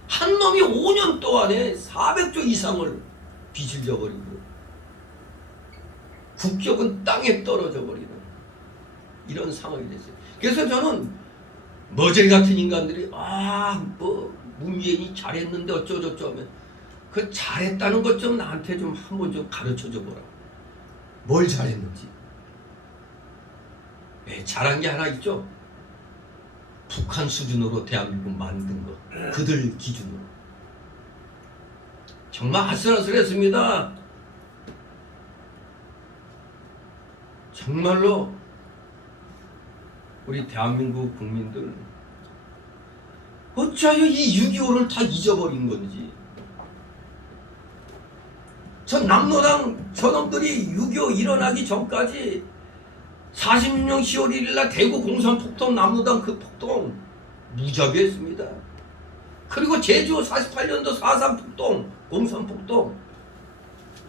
한 놈이 5년 동안에 400조 이상을 빚을 져버리고 국격은 땅에 떨어져 버리는 이런 상황이 됐어요. 그래서 저는 머저리 같은 인간들이 문재인이 잘했는데 어쩌고저쩌고 하면 그 잘했다는 것 좀 나한테 좀 한번 좀 가르쳐줘 보라. 뭘 잘했는지. 잘한 게 하나 있죠. 북한 수준으로 대한민국 만든 것, 그들 기준으로 정말 아슬아슬했습니다. 정말로 우리 대한민국 국민들 어찌하여 이 6.25를 다 잊어버린 건지. 저 남로당 저놈들이 6.25 일어나기 전까지 46년 10월 1일날 대구 공산폭동 남로당 그 폭동 무자비 했습니다. 그리고 제주 48년도 4.3 폭동 공산폭동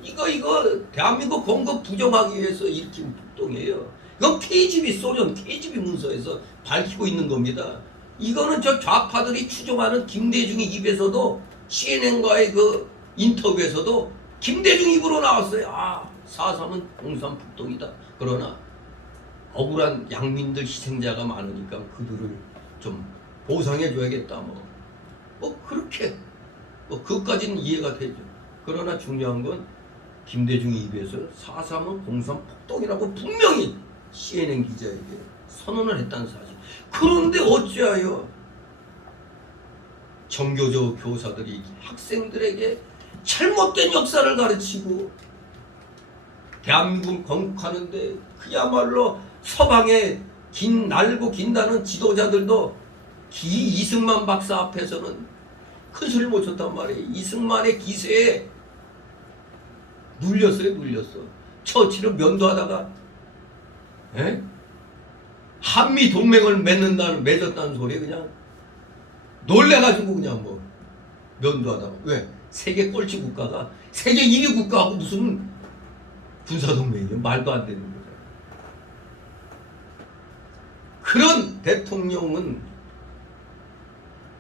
이거 대한민국 건국 부정하기 위해서 일으킨 폭동이에요. 이건 KGB 소련 KGB 문서에서 밝히고 있는 겁니다. 이거는 저 좌파들이 추종하는 김대중의 입에서도 CNN과의 그 인터뷰에서도 김대중 입으로 나왔어요. 아, 4.3은 공산폭동이다. 그러나 억울한 양민들 희생자가 많으니까 그들을 좀 보상해줘야겠다. 그렇게 그것까지는 이해가 되죠. 그러나 중요한 건 김대중의 입에서 4.3은 공산폭동이라고 분명히 CNN 기자에게 선언을 했다는 사실. 그런데 어찌하여 정교조 교사들이 학생들에게 잘못된 역사를 가르치고 대한민국을 건국하는데 그야말로 서방의 날고 긴다는 지도자들도 이승만 박사 앞에서는 큰 소리를 못 쳤단 말이에요. 이승만의 기세에 눌렸어요. 처치를 면도하다가 한미 동맹을 맺었다는 소리에 그냥 놀래가지고 그냥 면도하다가 왜? 세계 꼴찌 국가가 세계 1위 국가하고 무슨 군사동맹이에요? 말도 안 되는 거죠. 그런 대통령은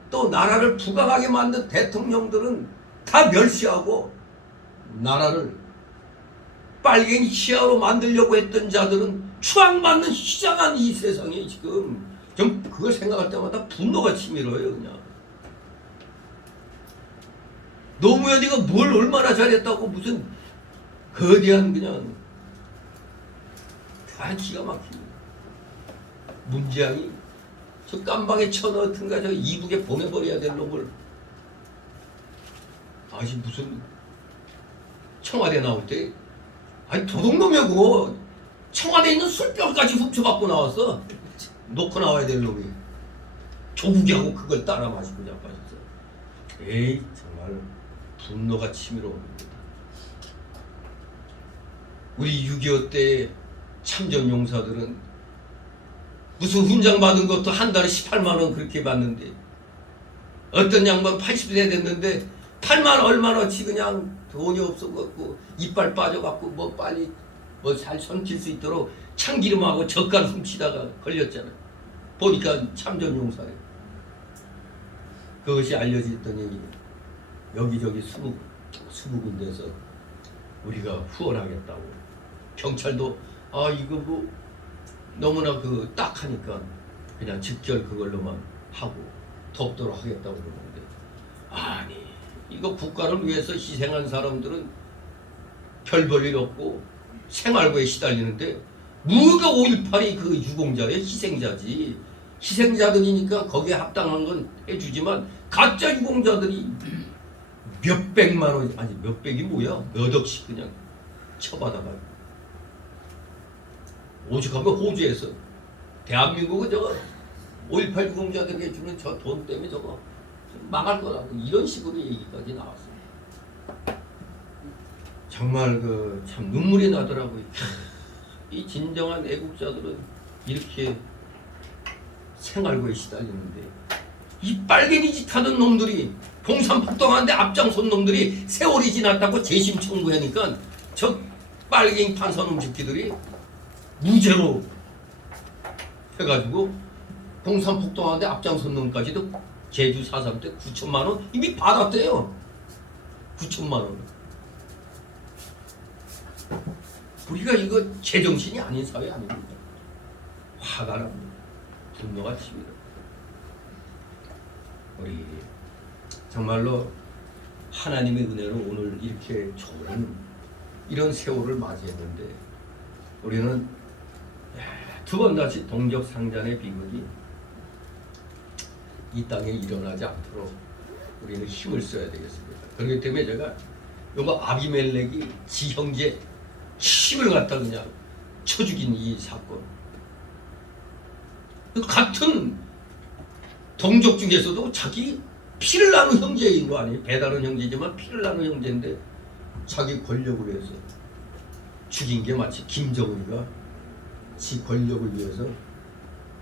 또 나라를 부강하게 만든 대통령들은 다 멸시하고 나라를 빨갱이 치아로 만들려고 했던 자들은 추앙받는 희장한 이 세상에 지금 좀 그걸 생각할 때마다 분노가 치밀어요. 그냥 노무현이가 뭘 얼마나 잘했다고 무슨 거대한 그냥 다 기가 막히네. 문재양이 저 깜방에 쳐넣든가 저 이북에 보내버려야 될 놈을 아직 무슨 청와대 나올 때 도둑놈이고 청와대에 있는 술병까지 훔쳐갖고 나왔어. 놓고 나와야 될 놈이 조국이하고 그걸 따라 마시고 자빠졌어. 에이 정말 분노가 치밀어옵니다. 우리 6.25 때 참전 용사들은 무슨 훈장 받은 것도 한 달에 18만 원 그렇게 받는데 어떤 양반 80세 됐는데 8만 얼마나치 그냥 돈이 없어갖고 이빨 빠져갖고 빨리 잘 손길 수 있도록 참기름하고 젓갈 훔치다가 걸렸잖아. 보니까 참전 용사래. 그것이 알려졌더니 여기저기 20군데서 우리가 후원하겠다고. 경찰도 이거 너무나 딱하니까 그냥 직결 그걸로만 하고 돕도록 하겠다고 그러는데 아니 이거 국가를 위해서 희생한 사람들은 별 볼 일 없고 생활고에 시달리는데 누가 5.18이 그 유공자의 희생자지. 희생자들이니까 거기에 합당한 건 해주지만 가짜 유공자들이 몇백만 원 아니 몇백이 뭐야 몇 억씩 그냥 쳐받아가지고 오죽하면 호주에서 대한민국은 저거 5.18 유공자들에게 주는 저 돈 때문에 저거 망할 거라고 이런 식으로 얘기까지 나왔어요. 정말 참 눈물이 나더라고요. 이 진정한 애국자들은 이렇게 생활고에 시달리는데 이 빨갱이 짓 하는 놈들이 공산폭동하는데 앞장선 놈들이 세월이 지났다고 재심 청구하니까 저 빨갱이 판사놈 새끼들이 무죄로 해가지고 공산폭동하는데 앞장선 놈까지도 제주 4.3 때 9천만 원 이미 받았대요. 9천만 원. 우리가 이거 제정신이 아닌 사회 아닙니까? 화가 납니다. 분노가 칩니다. 우리 정말로 하나님의 은혜로 오늘 이렇게 좋은 이런 세월을 맞이했는데 우리는 두 번 다시 동족상잔의 비극이 이 땅에 일어나지 않도록 우리는 힘을 써야 되겠습니다. 그렇기 때문에 제가 요거 아비멜렉이 지 형제 힘을 갖다 그냥 쳐 죽인 이 사건 같은 동족 중에서도 자기 피를 나눈 형제인 거 아니에요? 배다른 형제지만 피를 나눈 형제인데 자기 권력을 위해서 죽인 게 마치 김정은이가 지 권력을 위해서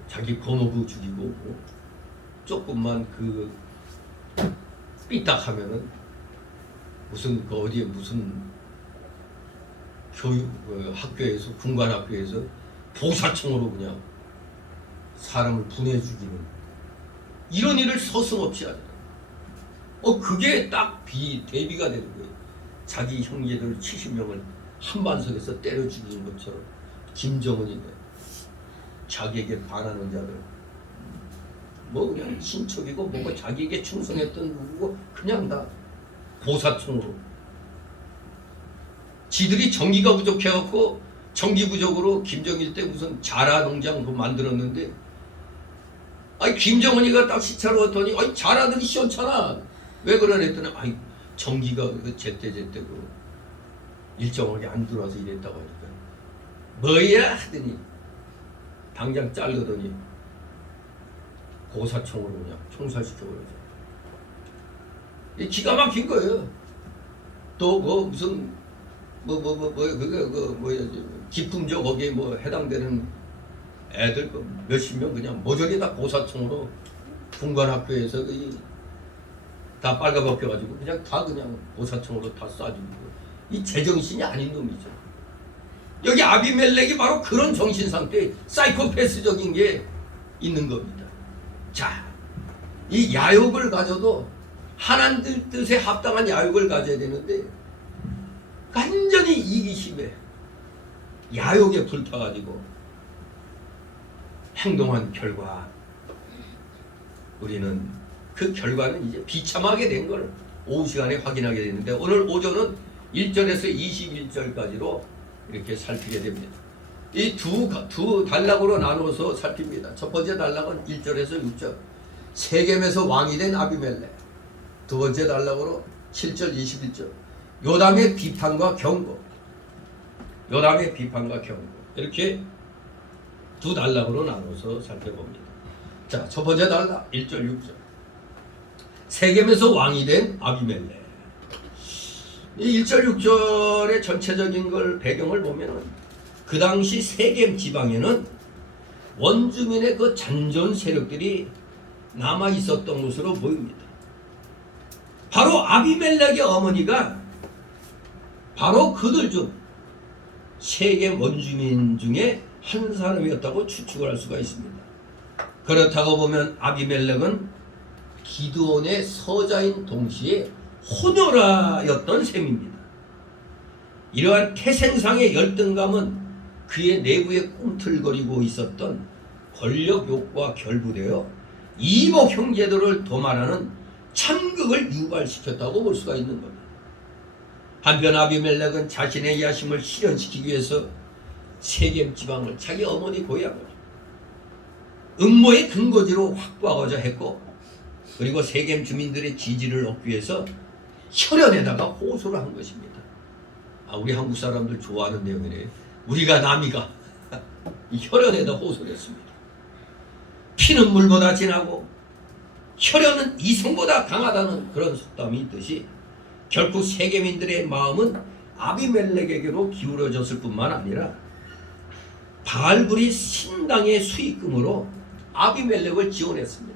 자기 고모부 죽이고 조금만 그 삐딱하면은 무슨 그 어디에 무슨 교육 학교에서 군관 학교에서 보사총으로 그냥 사람을 분해 죽이는 이런 일을 서슴없이 하잖아. 그게 딱 대비가 되는 거예요. 자기 형제들 70명을 한반석에서 때려 죽인 것처럼 김정은이 자기에게 반하는 자들 뭐 그냥 친척이고 뭐고 자기에게 충성했던 누구고 그냥 다 보사총으로 지들이 전기가 부족해갖고 전기 부족으로 김정일 때 무슨 자라 농장 그거 만들었는데 아니 김정은이가 딱 시차로 왔더니 아니 자라들이 시원찮아 왜 그러냐 했더니 아니 전기가 제때 그 일정하게 안 들어와서 이랬다고 하니까 뭐야 하더니 당장 자르더니 고사총으로 그냥 총살시켜버려서 이 기가 막힌 거예요. 또 뭐 무슨 기품조 거기에 뭐 해당되는 애들 몇십 명 그냥 모조리 다 고사총으로 군관학교에서 다 빨가벗겨가지고 그냥 다 그냥 고사총으로 다 쏴주고 이 제정신이 아닌 놈이죠. 여기 아비멜렉이 바로 그런 정신 상태, 사이코패스적인 게 있는 겁니다. 자, 이 야욕을 가져도 하나님 뜻에 합당한 야욕을 가져야 되는데 완전히 이기심에 야욕에 불타가지고 행동한 결과 우리는 그 결과는 이제 비참하게 된 걸 오후 시간에 확인하게 되는데 오늘 오전은 1절에서 21절까지로 이렇게 살피게 됩니다. 이 두 단락으로 나눠서 살핍니다. 첫 번째 단락은 1절에서 6절 세겜에서 왕이 된 아비멜렉, 두 번째 단락으로 7절 21절 요담의 비판과 경고, 요담의 비판과 경고 이렇게 두 단락으로 나눠서 살펴봅니다. 자, 첫 번째 단락 1절 6절 세겜에서 왕이 된 아비멜렉. 이 1절 6절의 전체적인 걸 배경을 보면은 그 당시 세겜 지방에는 원주민의 그 잔존 세력들이 남아 있었던 것으로 보입니다. 바로 아비멜렉의 어머니가 바로 그들 중 세겜 원주민 중에 한 사람이었다고 추측을 할 수가 있습니다. 그렇다고 보면 아비멜렉은 기드온의 서자인 동시에 호녀라였던 셈입니다. 이러한 태생상의 열등감은 그의 내부에 꿈틀거리고 있었던 권력 욕구와 결부되어 이복 형제들을 도말하는 참극을 유발시켰다고 볼 수가 있는 겁니다. 한편 아비멜렉은 자신의 야심을 실현시키기 위해서 세겜 지방을 자기 어머니 고향을 음모의 근거지로 확보하고자 했고 그리고 세겜 주민들의 지지를 얻기 위해서 혈연에다가 호소를 한 것입니다. 우리 한국 사람들 좋아하는 내용이네. 우리가 남이가 이 혈연에다 호소를 했습니다. 피는 물보다 진하고 혈연은 이성보다 강하다는 그런 속담이 있듯이 결국 세겜인들의 마음은 아비멜렉에게로 기울어졌을 뿐만 아니라 바알불이 신당의 수익금으로 아비멜렉을 지원했습니다.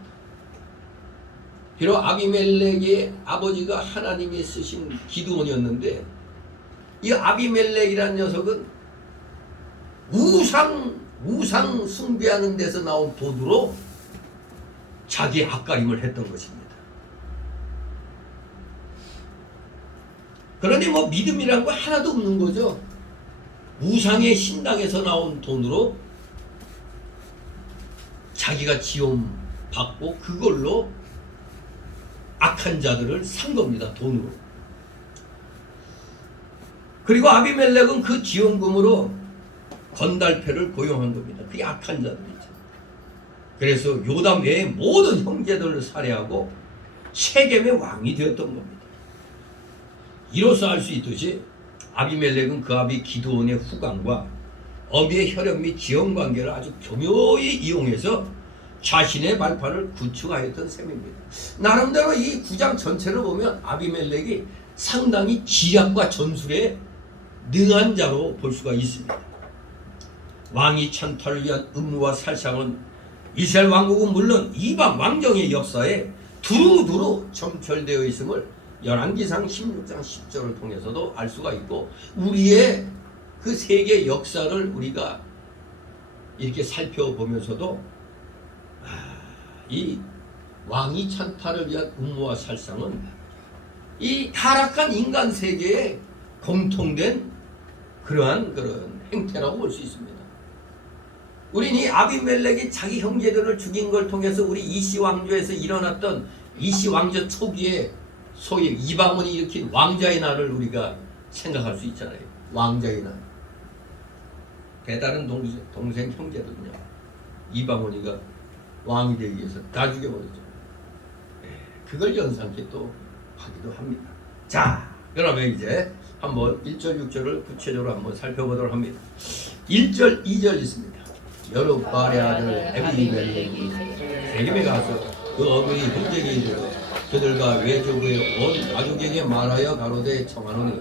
비록 아비멜렉의 아버지가 하나님이 쓰신 기드온이었는데 이 아비멜렉이라는 녀석은 우상 숭배하는 데서 나온 돈으로 자기 앞가림을 했던 것입니다. 그러니 뭐 믿음이란 거 하나도 없는 거죠. 우상의 신당에서 나온 돈으로 자기가 지원 받고 그걸로 악한 자들을 산 겁니다. 돈으로. 그리고 아비멜렉은 그 지원금으로 건달패를 고용한 겁니다. 그게 악한 자들이죠. 그래서 요담 외의 모든 형제들을 살해하고 세겜의 왕이 되었던 겁니다. 이로써 알 수 있듯이 아비멜렉은 그 아비 기드온의 후광과 어미의 혈연 및 지원 관계를 아주 교묘히 이용해서 자신의 발판을 구축하였던 셈입니다. 나름대로 이 9장 전체를 보면 아비멜렉이 상당히 지략과 전술에 능한 자로 볼 수가 있습니다. 왕위 찬탈을 위한 음모와 살상은 이스라엘 왕국은 물론 이방 왕정의 역사에 두루두루 점철되어 있음을 열왕기상 16장 10절을 통해서도 알 수가 있고, 우리의 그 세계 역사를 우리가 이렇게 살펴보면서도 이 왕위 찬탈을 위한 음모와 살상은 이 타락한 인간 세계에 공통된 그런 행태라고 볼 수 있습니다. 우린 이 아비멜렉이 자기 형제들을 죽인 걸 통해서 우리 이시 왕조에서 일어났던 이시 왕조 초기에 소위 이방원이 일으킨 왕자의 날을 우리가 생각할 수 있잖아요. 왕자의 날. 배다른 동생 형제들은요, 이방원이가 왕이 되기 위해서 다 죽여버렸죠. 그걸 연상케 또 하기도 합니다. 자, 그러면 이제 한번 1절 6절을 구체적으로 한번 살펴보도록 합니다. 1절 2절 있습니다. 여룻바알의 아들 아비멜렉이 세겜에 가서 그 어머니 형제에게 이르러 그들과 외족의 온 가족에게 말하여 가로되 청하노니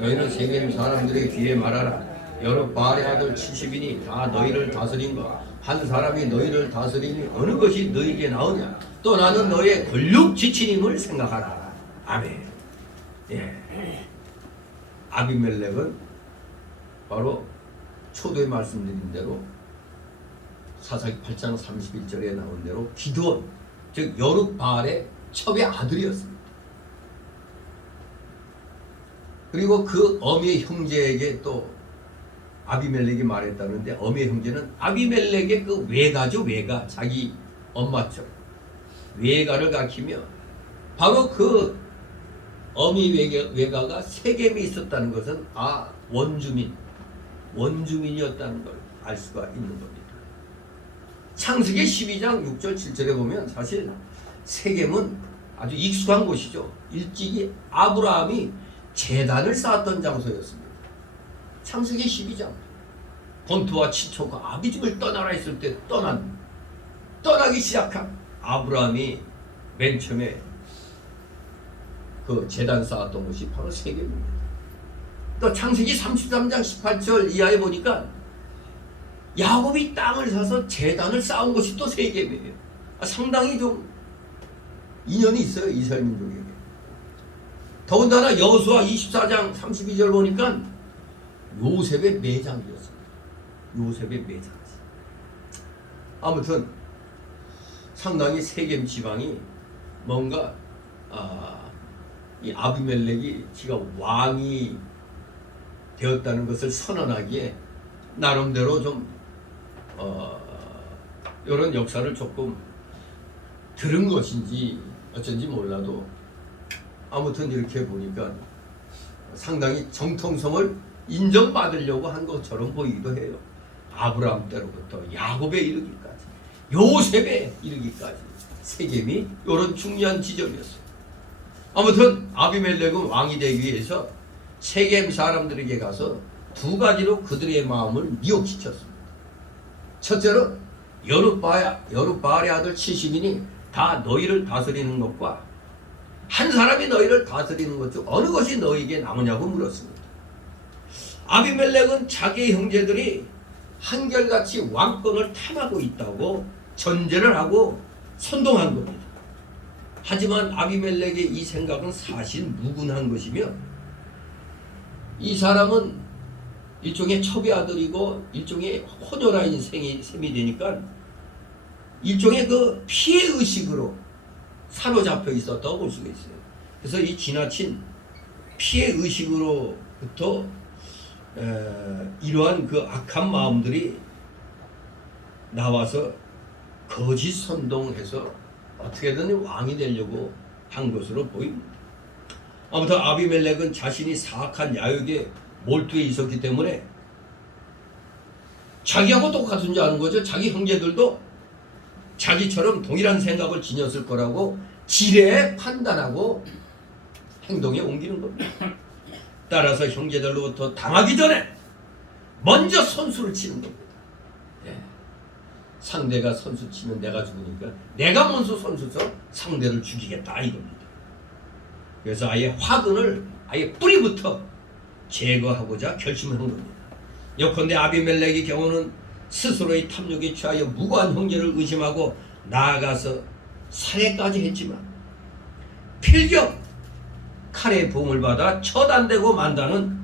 너희는 세겜 사람들의 귀에 말하라. 여룻바알의 아들 70인이 다 너희를 다스린 것 한 사람이 너희를 다스리니 어느 것이 너희에게 나으냐. 또 나는 너의 권력 지친임을 생각하라. 아멘. 예. 아비멜렉은 바로 초도에 말씀드린 대로 사사기 8장 31절에 나온 대로 기드온, 즉 여룻바알의 첩의 아들이었습니다. 그리고 그 어미의 형제에게 또 아비멜렉이 말했다는데, 어미의 형제는 아비멜렉의 그 외가죠. 외가, 자기 엄마처럼 외가를 가리키며 바로 그 어미 외가가 세겜에 있었다는 것은 원주민이었다는 걸 알 수가 있는 겁니다. 창세기 12장 6절 7절에 보면 사실 세겜은 아주 익숙한 곳이죠. 일찍이 아브라함이 제단을 쌓았던 장소였습니다. 창세기 12장 본토와 친척과 아비 집을 떠나라 했을 때 떠나기 시작한 아브라함이 맨 처음에 그 제단 쌓았던 곳이 바로 세겜입니다. 또 창세기 33장 18절 이하에 보니까 야곱이 땅을 사서 제단을 쌓은 곳이 또 세겜이에요. 상당히 좀 인연이 있어요, 이스라엘 민족에게. 더군다나 여호수아 24장 32절 보니까 요셉의 매장이었습니다. 요셉의 매장. 아무튼 상당히 세겜 지방이 뭔가 이 아비멜렉이 지가 왕이 되었다는 것을 선언하기에 나름대로 좀 이런 역사를 조금 들은 것인지 어쩐지 몰라도 아무튼 이렇게 보니까 상당히 정통성을 인정받으려고 한 것처럼 보이기도 해요. 아브라함 때로부터 야곱에 이르기까지, 요셉에 이르기까지 세겜이 이런 중요한 지점이었어요. 아무튼 아비멜렉은 왕이 되기 위해서 세겜 사람들에게 가서 두 가지로 그들의 마음을 미혹시켰습니다. 첫째로 여룻바알의 아들 70인이 다 너희를 다스리는 것과 한 사람이 너희를 다스리는 것 중 어느 것이 너희에게 남으냐고 물었습니다. 아비멜렉은 자기 형제들이 한결같이 왕권을 탐하고 있다고 전제를 하고 선동한 겁니다. 하지만 아비멜렉의 이 생각은 사실 무근한 것이며, 이 사람은 일종의 첩의 아들이고 일종의 호전한 셈이 되니까 일종의 그 피해의식으로 사로잡혀 있었다고 볼 수가 있어요. 그래서 이 지나친 피해의식으로부터 이러한 그 악한 마음들이 나와서 거짓 선동해서 어떻게든 왕이 되려고 한 것으로 보입니다. 아무튼 아비멜렉은 자신이 사악한 야욕에 몰두해 있었기 때문에 자기하고 똑같은 줄 아는 거죠. 자기 형제들도 자기처럼 동일한 생각을 지녔을 거라고 지레 판단하고 행동에 옮기는 겁니다. 따라서 형제들로부터 당하기 전에 먼저 선수를 치는 겁니다. 상대가 선수 치면 내가 죽으니까 내가 먼저 선수서 상대를 죽이겠다 이겁니다. 그래서 아예 화근을 아예 뿌리부터 제거하고자 결심한 겁니다. 요컨대 아비멜렉의 경우는 스스로의 탐욕에 취하여 무고한 형제를 의심하고 나아가서 살해까지 했지만 필경 칼의 부음을 받아 처단되고 만다는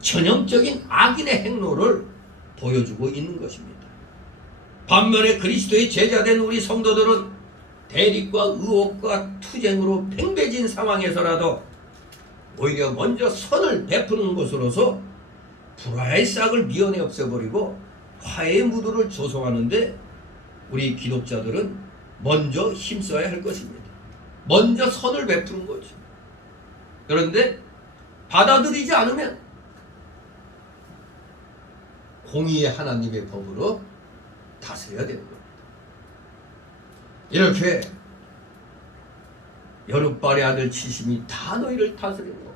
전형적인 악인의 행로를 보여주고 있는 것입니다. 반면에 그리스도의 제자된 우리 성도들은 대립과 의혹과 투쟁으로 팽배진 상황에서라도 오히려 먼저 선을 베푸는 것으로서 불화의 싹을 미연에 없애버리고 화해의 무드를 조성하는데 우리 기독자들은 먼저 힘써야 할 것입니다. 먼저 선을 베푸는 거죠. 그런데 받아들이지 않으면 공의의 하나님의 법으로 다스려야 되는 겁니다. 이렇게 여룻발의 아들 치심이 다 너희를 다스리는 거.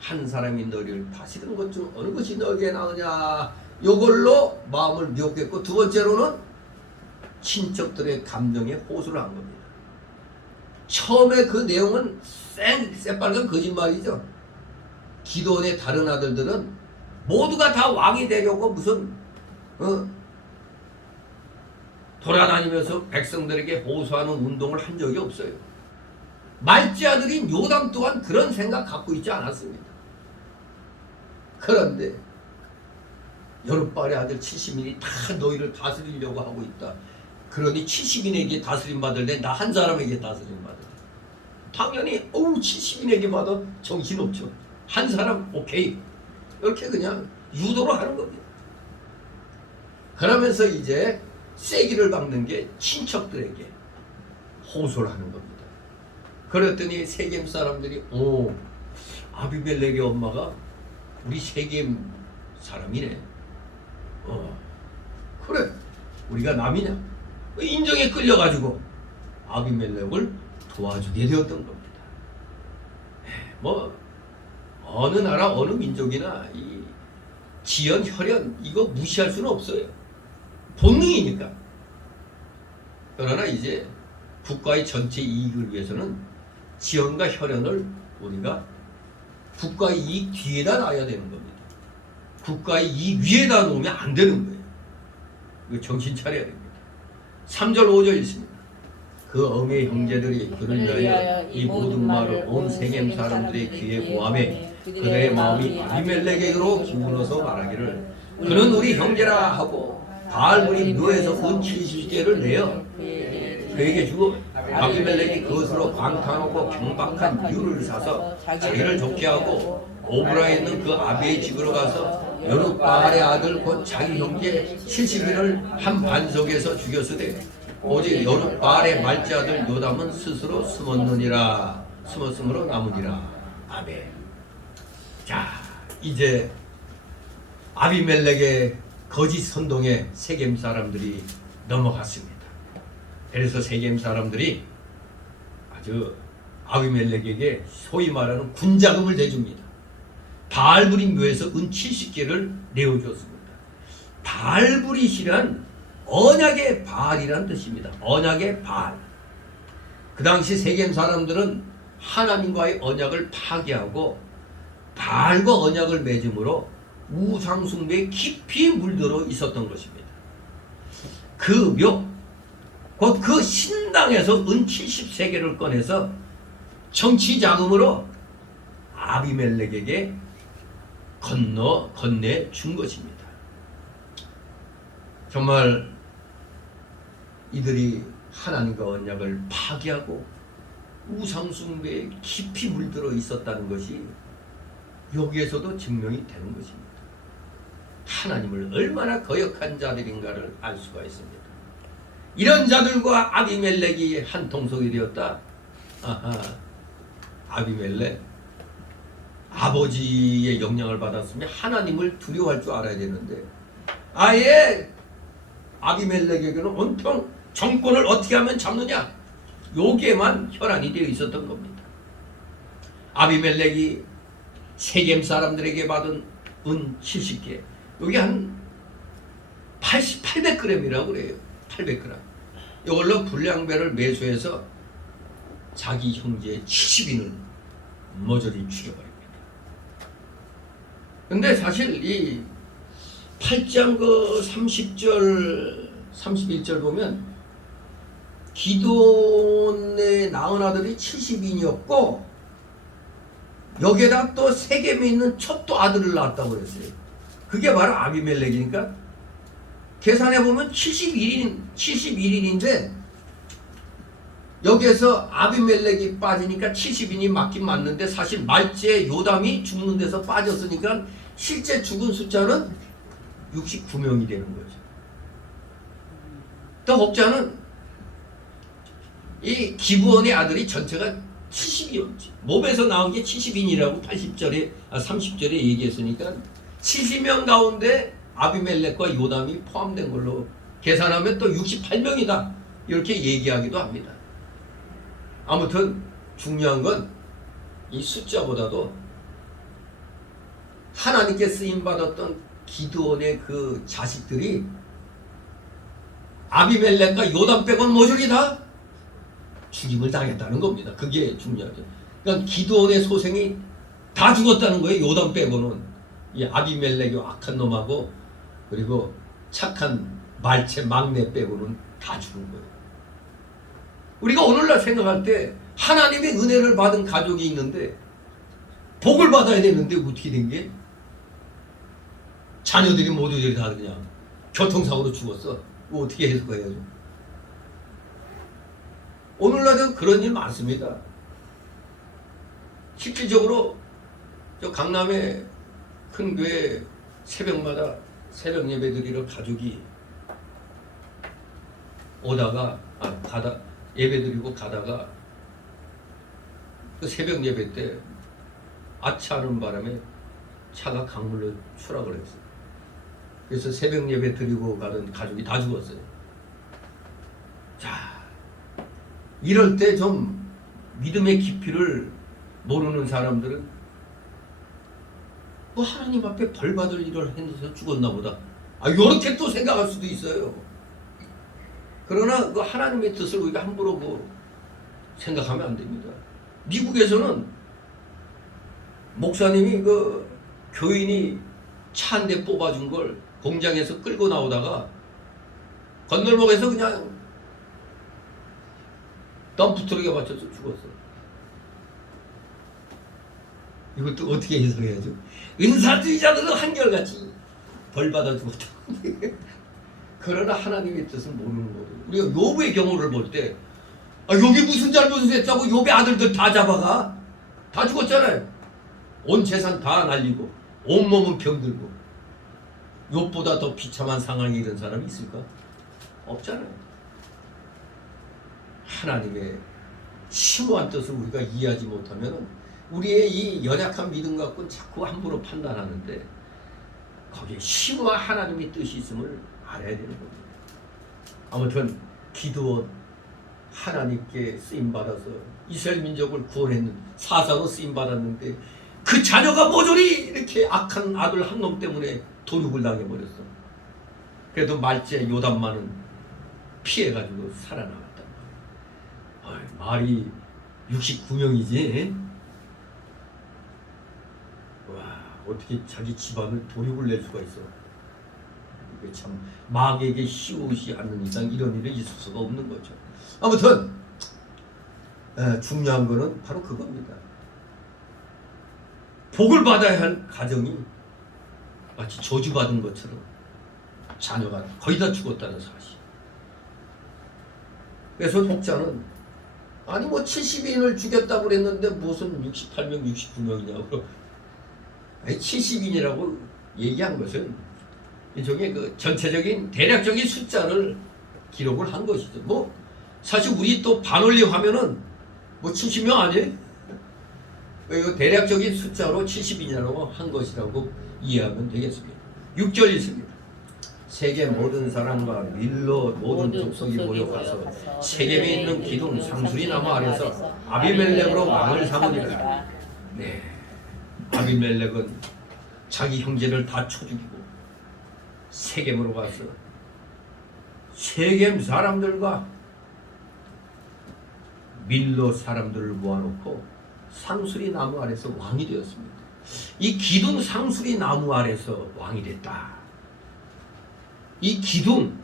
한 사람이 너희를 다스리는 것 중 어느 것이 너에게 나으냐. 이걸로 마음을 미혹했고, 두 번째로는 친척들의 감정에 호소를 한 겁니다. 처음에 그 내용은 새빨간 거짓말이죠. 기도원의 다른 아들들은 모두가 다 왕이 되려고 무슨 돌아다니면서 백성들에게 호소하는 운동을 한 적이 없어요. 말지 아들인 요담 또한 그런 생각 갖고 있지 않았습니다. 그런데 여룻발의 아들 70인이 다 너희를 다스리려고 하고 있다. 그러니 70인에게 다스림 받을래? 나 한 사람에게 다스림 받을래? 당연히 70인에게 받아 정신없죠. 한 사람 오케이. 이렇게 그냥 유도를 하는 겁니다. 그러면서 이제 세기를 박는 게 친척들에게 호소를 하는 겁니다. 그랬더니 세겜 사람들이 아비멜렉의 엄마가 우리 세겜 사람이네. 그래 우리가 남이냐? 인정에 끌려가지고 아비멜렉을 도와주게 되었던 겁니다. 뭐 어느 나라 어느 민족이나 이 지연 혈연 이거 무시할 수는 없어요. 본능이니까. 그러나 이제 국가의 전체 이익을 위해서는 지연과 혈연을 우리가 국가의 이익 뒤에다 놔야 되는 겁니다. 국가의 이익 위에다 놓으면 안 되는 거예요. 이거 정신 차려야 됩니다. 3절 5절 있습니다. 그 어미의 형제들이 그를 위하여 이 모든 말을 온 세겜 사람들의 귀에 고하매 그들의 마음이 아비멜렉에게로 기울어서 말하기를 그는 우리 형제라 하고 바알물이 묘에서 은 70개를 내어 그에게 주고 아비멜렉이 그것으로 방탕하고 경박한 유를 사서 자기를 좋게 하고 오브라에 있는 그 아비의 집으로 가서 여룻바알의 아들 곧 자기 형제 70인을 한 반석에서 죽였으되 오직 여룻바알의 말째 아들 요담은 스스로 숨었으므로 남으니라. 아멘. 자, 이제 아비멜렉의 거짓 선동에 세겜 사람들이 넘어갔습니다. 그래서 세겜 사람들이 아주 아비멜렉에게 소위 말하는 군자금을 대줍니다. 바알브릿 묘에서 은 70개를 내어주었습니다. 바알브릿이란 언약의 바알이란 뜻입니다. 언약의 바알. 그 당시 세겜 사람들은 하나님과의 언약을 파괴하고 바알과 언약을 맺음으로 우상숭배에 깊이 물들어 있었던 것입니다. 그 묘, 곧 그 신당에서 은 73개를 꺼내서 정치 자금으로 아비멜렉에게 건네 준 것입니다. 정말 이들이 하나님과 언약을 파괴하고 우상숭배에 깊이 물들어 있었다는 것이 여기에서도 증명이 되는 것입니다. 하나님을 얼마나 거역한 자들인가를 알 수가 있습니다. 이런 자들과 아비멜렉이 한 통속이 되었다. 아비멜렉 아버지의 영향을 받았으면 하나님을 두려워할 줄 알아야 되는데 아예 아비멜렉에게는 온통 정권을 어떻게 하면 잡느냐 여기에만 혈안이 되어 있었던 겁니다. 아비멜렉이 세겜 사람들에게 받은 은 70개 여기 한 800g이라고 그래요. 800g. 이걸로 불량배를 매수해서 자기 형제 70인을 모조리 죽여버립니다. 근데 사실 이 8장 그 30절 31절 보면 기드온의 낳은 아들이 70인이었고 여기에다 또 세겜에 있는 첩도 아들을 낳았다고 그랬어요. 그게 바로 아비멜렉이니까 계산해보면 71인인데 여기에서 아비멜렉이 빠지니까 70인이 맞긴 맞는데 사실 말째 요담이 죽는 데서 빠졌으니까 실제 죽은 숫자는 69명이 되는 거죠. 더 혹자는 이 기브온의 아들이 전체가 70이었지. 몸에서 나온 게 70인이라고 30절에 얘기했으니까 70명 가운데 아비멜렉과 요담이 포함된 걸로 계산하면 또 68명이다. 이렇게 얘기하기도 합니다. 아무튼 중요한 건 이 숫자보다도 하나님께 쓰임받았던 기드온의 그 자식들이 아비멜렉과 요담 빼고는 모조리 다 죽임을 당했다는 겁니다. 그게 중요하죠. 그러니까 기드온의 소생이 다 죽었다는 거예요. 요담 빼고는. 이 아비멜렉이 악한 놈하고 그리고 착한 말체 막내 빼고는 다 죽은 거예요. 우리가 오늘날 생각할 때 하나님의 은혜를 받은 가족이 있는데 복을 받아야 되는데 어떻게 된 게 자녀들이 모두들이 다 그냥 교통사고로 죽었어. 어떻게 해석해야죠? 오늘날은 그런 일 많습니다. 실질적으로 저 강남의 큰 교회 새벽마다 새벽 예배 드리러 가족이 오다가 예배 드리고 가다가 그 새벽 예배 때 아차하는 바람에 차가 강물로 추락을 했어요. 그래서 새벽 예배 드리고 가던 가족이 다 죽었어요. 자, 이럴 때 좀 믿음의 깊이를 모르는 사람들은 뭐 하나님 앞에 벌 받을 일을 해서 죽었나 보다. 요렇게 또 생각할 수도 있어요. 그러나 그 하나님의 뜻을 우리가 함부로 생각하면 안 됩니다. 미국에서는 목사님이 그 교인이 차 한 대 뽑아준 걸 공장에서 끌고 나오다가 건널목에서 그냥 덤프트럭에 맞춰서 죽었어. 이것도 어떻게 해석해야죠? 은사주의자들은 한결같이 벌받아 죽었다. 그러나 하나님의 뜻은 모르는 거예요. 우리가 욥의 경우를 볼 때 욥이 무슨 잘못을 했다고 욥의 아들들 다 잡아가? 다 죽었잖아요. 온 재산 다 날리고 온몸은 병들고. 욥보다 더 비참한 상황이 이런 사람이 있을까? 없잖아요. 하나님의 심오한 뜻을 우리가 이해하지 못하면 우리의 이 연약한 믿음 갖고는 자꾸 함부로 판단하는데 거기에 심오한 하나님의 뜻이 있음을 알아야 되는 겁니다. 아무튼 기드온 하나님께 쓰임받아서 이스라엘 민족을 구원했는 사사로 쓰임받았는데 그 자녀가 모조리 이렇게 악한 아들 한 놈 때문에 도륙을 당해버렸어. 그래도 말째 요담만은 피해가지고 살아남았단 말이야. 말이 69명이지. 와, 어떻게 자기 집안을 도륙을 낼 수가 있어. 이게 참 마귀에게 쉬우지 않는 이상 이런 일이 있을 수가 없는 거죠. 아무튼 중요한 거는 바로 그겁니다. 복을 받아야 할 가정이 마치 저주받은 것처럼 자녀가 거의 다 죽었다는 사실. 그래서 독자는 아니 뭐 70인을 죽였다고 그랬는데 무슨 68명 69명이냐고. 아니 70인이라고 얘기한 것은 일종의 그 전체적인 대략적인 숫자를 기록을 한 것이죠. 뭐 사실 우리 또 반올림 하면은 뭐 70명 아니에요? 이거 대략적인 숫자로 70인이라고 한 것이라고 이해하면 되겠습니다. 6절 있습니다. 세계 모든 사람과 밀로 모든 족속이 모여가서 세겜에 있는 기둥 상수리 나무 아래서 아비멜렉으로 왕을 삼으니라. 네, 아비멜렉은 자기 형제를 다 쳐 죽이고 세겜으로 가서 세겜 사람들과 밀로 사람들을 모아놓고 상수리 나무 아래서 왕이 되었습니다. 이 기둥 상수리 나무 아래서 왕이 됐다. 이 기둥,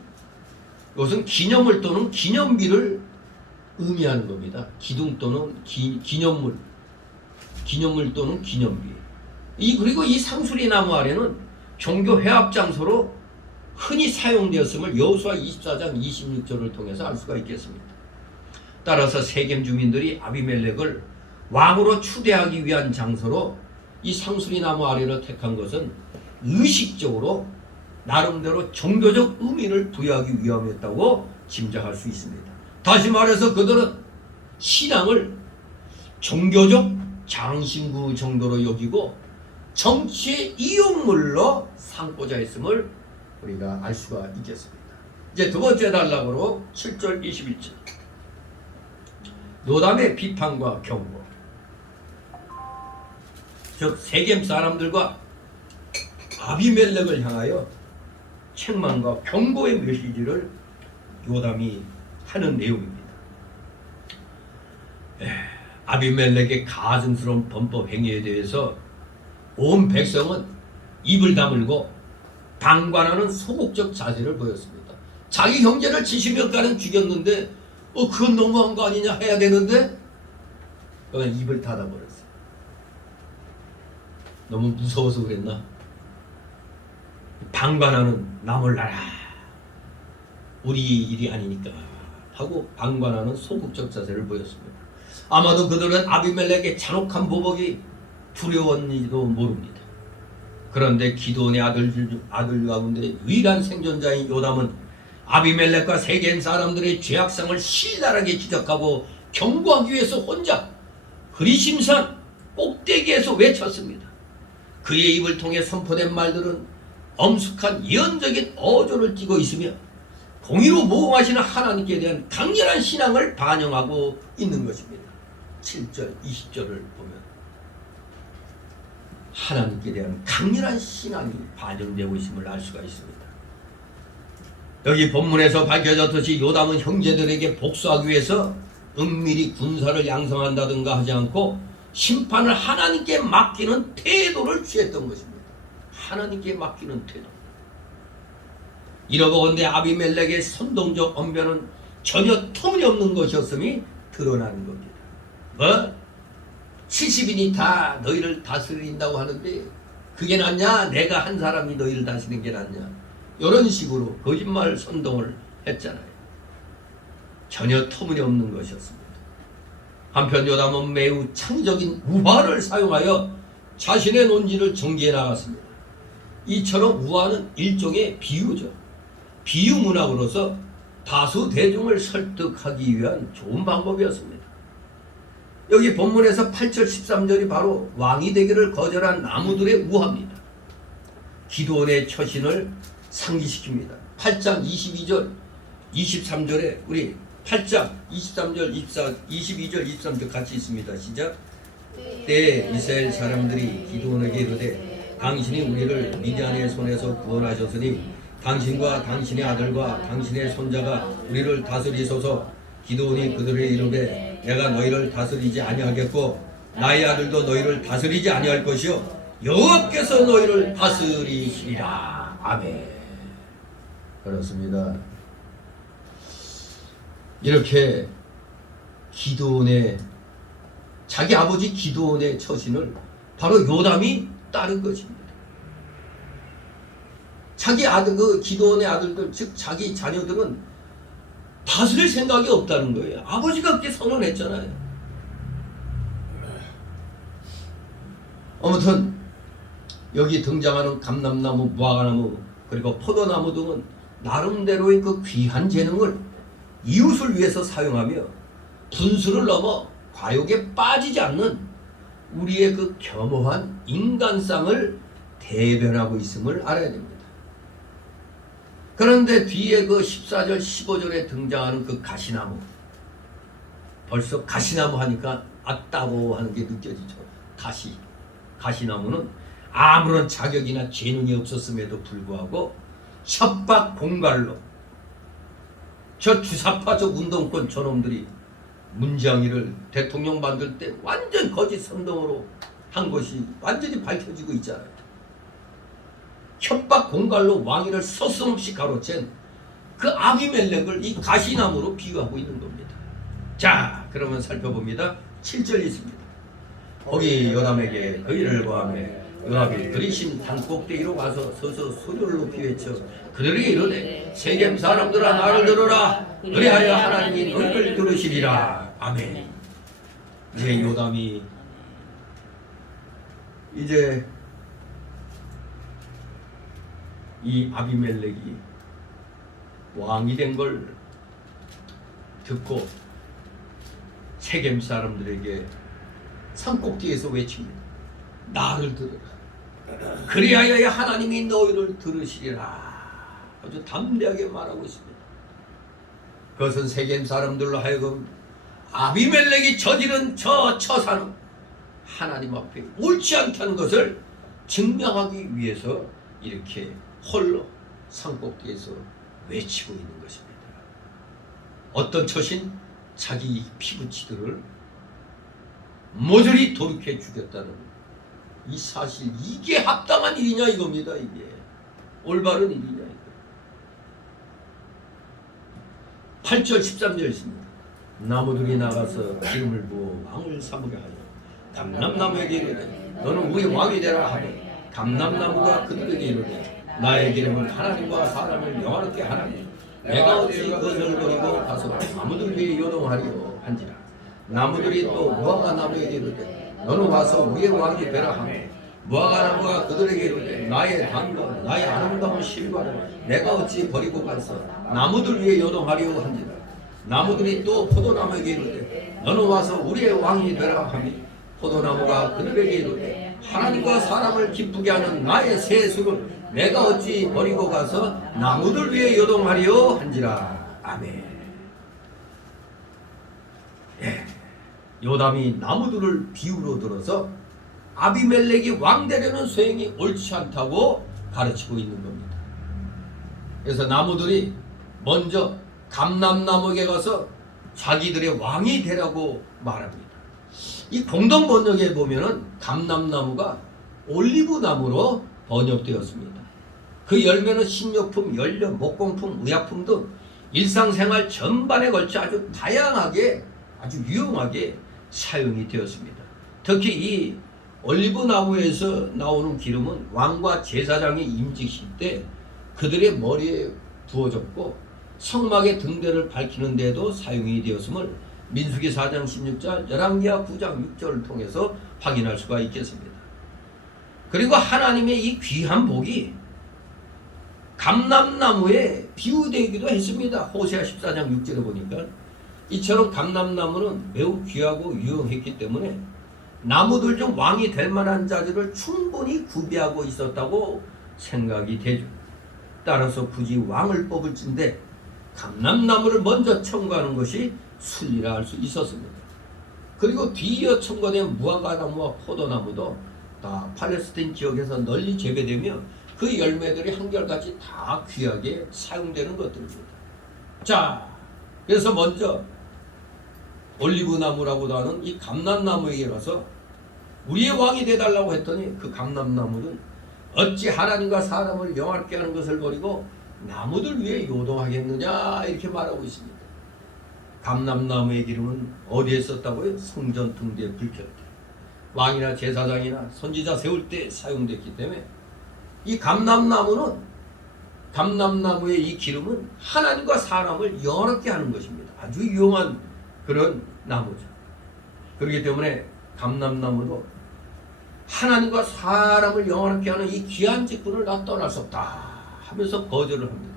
이것은 기념물 또는 기념비를 의미하는 겁니다. 기둥 또는 기념물 또는 기념비. 그리고 이 상수리 나무 아래는 종교 회합 장소로 흔히 사용되었음을 여호수아 24장 26절을 통해서 알 수가 있겠습니다. 따라서 세겜 주민들이 아비멜렉을 왕으로 추대하기 위한 장소로 이 상수리 나무 아래를 택한 것은 의식적으로 나름대로 종교적 의미를 부여하기 위함이었다고 짐작할 수 있습니다. 다시 말해서 그들은 신앙을 종교적 장신구 정도로 여기고 정치의 이용물로 삼고자 했음을 우리가 알 수가 있겠습니다. 이제 두 번째 단락으로 7절 21절 요담의 비판과 경고. 즉 세겜 사람들과 아비멜렉을 향하여 책망과 경고의 메시지를 요담이 하는 내용입니다. 아비멜렉의 가증스러운 범법 행위에 대해서 온 백성은 입을 다물고 방관하는 소극적 자세를 보였습니다. 자기 형제를 70명가량 죽였는데 그건 너무한 거 아니냐 해야 되는데 그냥 입을 닫아버렸어요. 너무 무서워서 그랬나? 방관하는 나 몰라라, 우리 일이 아니니까 하고 방관하는 소극적 자세를 보였습니다. 아마도 그들은 아비멜렉의 잔혹한 보복이 두려웠는지도 모릅니다. 그런데 기드온의 아들 가운데 유일한 생존자인 요담은 아비멜렉과 세겜 사람들의 죄악성을 신랄하게 지적하고 경고하기 위해서 혼자 그리심산 꼭대기에서 외쳤습니다. 그의 입을 통해 선포된 말들은 엄숙한 예언적인 어조를 띠고 있으며 공의로 모험하시는 하나님께 대한 강렬한 신앙을 반영하고 있는 것입니다. 7절 20절을 보면 하나님께 대한 강렬한 신앙이 반영되고 있음을 알 수가 있습니다. 여기 본문에서 밝혀졌듯이 요담은 형제들에게 복수하기 위해서 은밀히 군사를 양성한다든가 하지 않고 심판을 하나님께 맡기는 태도를 취했던 것입니다. 하나님께 맡기는 태도. 이러고건대 아비멜렉의 선동적 언변은 전혀 터무니없는 것이었음이 드러나는 겁니다. 뭐? 70인이 다 너희를 다스린다고 하는데 그게 낫냐? 내가 한 사람이 너희를 다스리는 게 낫냐? 이런 식으로 거짓말 선동을 했잖아요. 전혀 터무니없는 것이었습니다. 한편 요담은 매우 창의적인 우화를 사용하여 자신의 논지를 전개해 나갔습니다. 이처럼 우화는 일종의 비유죠. 비유 문학으로서 다수 대중을 설득하기 위한 좋은 방법이었습니다. 여기 본문에서 8절 13절이 바로 왕이 되기를 거절한 나무들의 우화입니다. 기드온의 처신을 상기시킵니다. 8장 22절 23절에 우리 8장 23절 22절 23절 같이 있습니다. 시작. 때에 이스라엘 사람들이 기드온에게 이르되 당신이 우리를 미디안의 손에서 구원하셨으니 당신과 당신의 아들과 당신의 손자가 우리를 다스리소서. 기드온이 그들을 이르되 내가 너희를 다스리지 아니하겠고 나의 아들도 너희를 다스리지 아니할 것이요 여호와께서 너희를 다스리시리라. 아멘. 그렇습니다. 이렇게 기드온의 자기 아버지 기드온의 처신을 바로 요담이 따른 것입니다. 자기 아들 기드온의 아들들 즉 자기 자녀들은 다스릴 생각이 없다는 거예요. 아버지가 그렇게 선언했잖아요. 아무튼 여기 등장하는 감람나무, 무화과나무 그리고 포도나무 등은 나름대로의 그 귀한 재능을 이웃을 위해서 사용하며 분수를 넘어 과욕에 빠지지 않는 우리의 그 겸허한 인간상을 대변하고 있음을 알아야 됩니다. 그런데 뒤에 그 14절 15절에 등장하는 그 가시나무, 벌써 가시나무 하니까 아따고 하는 게 느껴지죠. 가시나무는 아무런 자격이나 재능이 없었음에도 불구하고 협박 공갈로 저 주사파적 운동권 저놈들이 문장이를 대통령 만들 때 완전 거짓 선동으로 한 것이 완전히 밝혀지고 있잖아요. 협박 공갈로 왕위를 서슴없이 가로챈 그 아비멜렉을 이 가시나무로 비유하고 있는 겁니다. 자, 그러면 살펴봅니다. 7절 있습니다. 거기 요담에게 그 일을 고하매 요압이 그리신 산꼭대기로 가서 서서 소리를 높이 외쳐 그들에게 이르되 세겜 사람들아 나를 들으라 그리하여 하나님이 너희를 들으시리라. 아멘. 이제 요담이 이제 이 아비멜렉이 왕이 된 걸 듣고 세겜 사람들에게 산꼭대기에서 외칩니다. 나를 들으라. 그리하여 하나님이 너희를 들으시리라. 아주 담대하게 말하고 있습니다. 그것은 세겜 사람들로 하여금 아비멜렉이 저지른 저 처사는 하나님 앞에 옳지 않다는 것을 증명하기 위해서 이렇게 홀로 산꼭대기에서 외치고 있는 것입니다. 어떤 처신? 자기 피부치들을 모조리 돌이켜 죽였다는 이 사실, 이게 합당한 일이냐 이겁니다. 이게 올바른 일이냐 이거. 8절 13절 있습니다. 나무들이 나가서 기름을 부어 왕을 삼으려 하여 감람나무에게 이르되 너는 우리 왕이 되라 하되 감람나무가 그들에게 이르되 나의 기름은 하나님과 사람을 영화롭게 하나니 내가 어찌 그것을 버리고 가서 나무들 위에 요동하리요 한지라. 나무들이 또 무화과 나무에게 이르되 너는 와서 우리의 왕이 되라 하며 무화과 나무가 그들에게 이르되 나의 단과 나의 아름다운 실과를 내가 어찌 버리고 가서 나무들 위에 요동하리요 한지라. 나무들이 또 포도나무에게 이르되 너는 와서 우리의 왕이 되라 하며 포도나무가 그들에게 이르되 하나님과 사람을 기쁘게 하는 나의 세수를 내가 어찌 버리고 가서 나무들 위에 요동하리요 한지라. 아멘. 예. 요담이 나무들을 비유로 들어서 아비멜렉이 왕 되려는 소행이 옳지 않다고 가르치고 있는 겁니다. 그래서 나무들이 먼저 감람나무에게 가서 자기들의 왕이 되라고 말합니다. 이 공동 번역에 보면은 감람나무가 올리브나무로 번역되었습니다. 그 열매는 식료품, 연료, 목공품, 의약품 등 일상생활 전반에 걸쳐 아주 다양하게 아주 유용하게 사용이 되었습니다. 특히 이 올리브나무에서 나오는 기름은 왕과 제사장이 임직실 때 그들의 머리에 부어졌고 성막의 등대를 밝히는 데도 사용이 되었음을 민수기 4장 16절, 열왕기하 9장 6절을 통해서 확인할 수가 있겠습니다. 그리고 하나님의 이 귀한 복이 감람나무에 비유되기도 했습니다. 호세아 14장 6절에 보니까 이처럼 감람나무는 매우 귀하고 유용했기 때문에 나무들 중 왕이 될 만한 자들을 충분히 구비하고 있었다고 생각이 되죠. 따라서 굳이 왕을 뽑을진데 감람나무를 먼저 첨가하는 것이 순리라 할 수 있었습니다. 그리고 뒤이어 첨가된 무화과나무와 포도나무도 다 팔레스타인 지역에서 널리 재배되며 그 열매들이 한결같이 다 귀하게 사용되는 것들입니다. 자, 그래서 먼저 올리브나무라고도 하는 이 감람나무에게 가서 우리의 왕이 되달라고 했더니 그 감람나무는 어찌 하나님과 사람을 영화롭게 하는 것을 버리고 나무들 위에 요동하겠느냐 이렇게 말하고 있습니다. 감람나무의 기름은 어디에 썼다고요? 성전 등대에 불켰다. 왕이나 제사장이나 선지자 세울 때 사용됐기 때문에 이 감람나무는 감람나무의 이 기름은 하나님과 사람을 영화롭게 하는 것입니다. 아주 유용한 그런 나무죠. 그렇기 때문에 감람나무도 하나님과 사람을 영화롭게 하는 이 귀한 직분을 나 떠날 수 없다 하면서 거절을 합니다.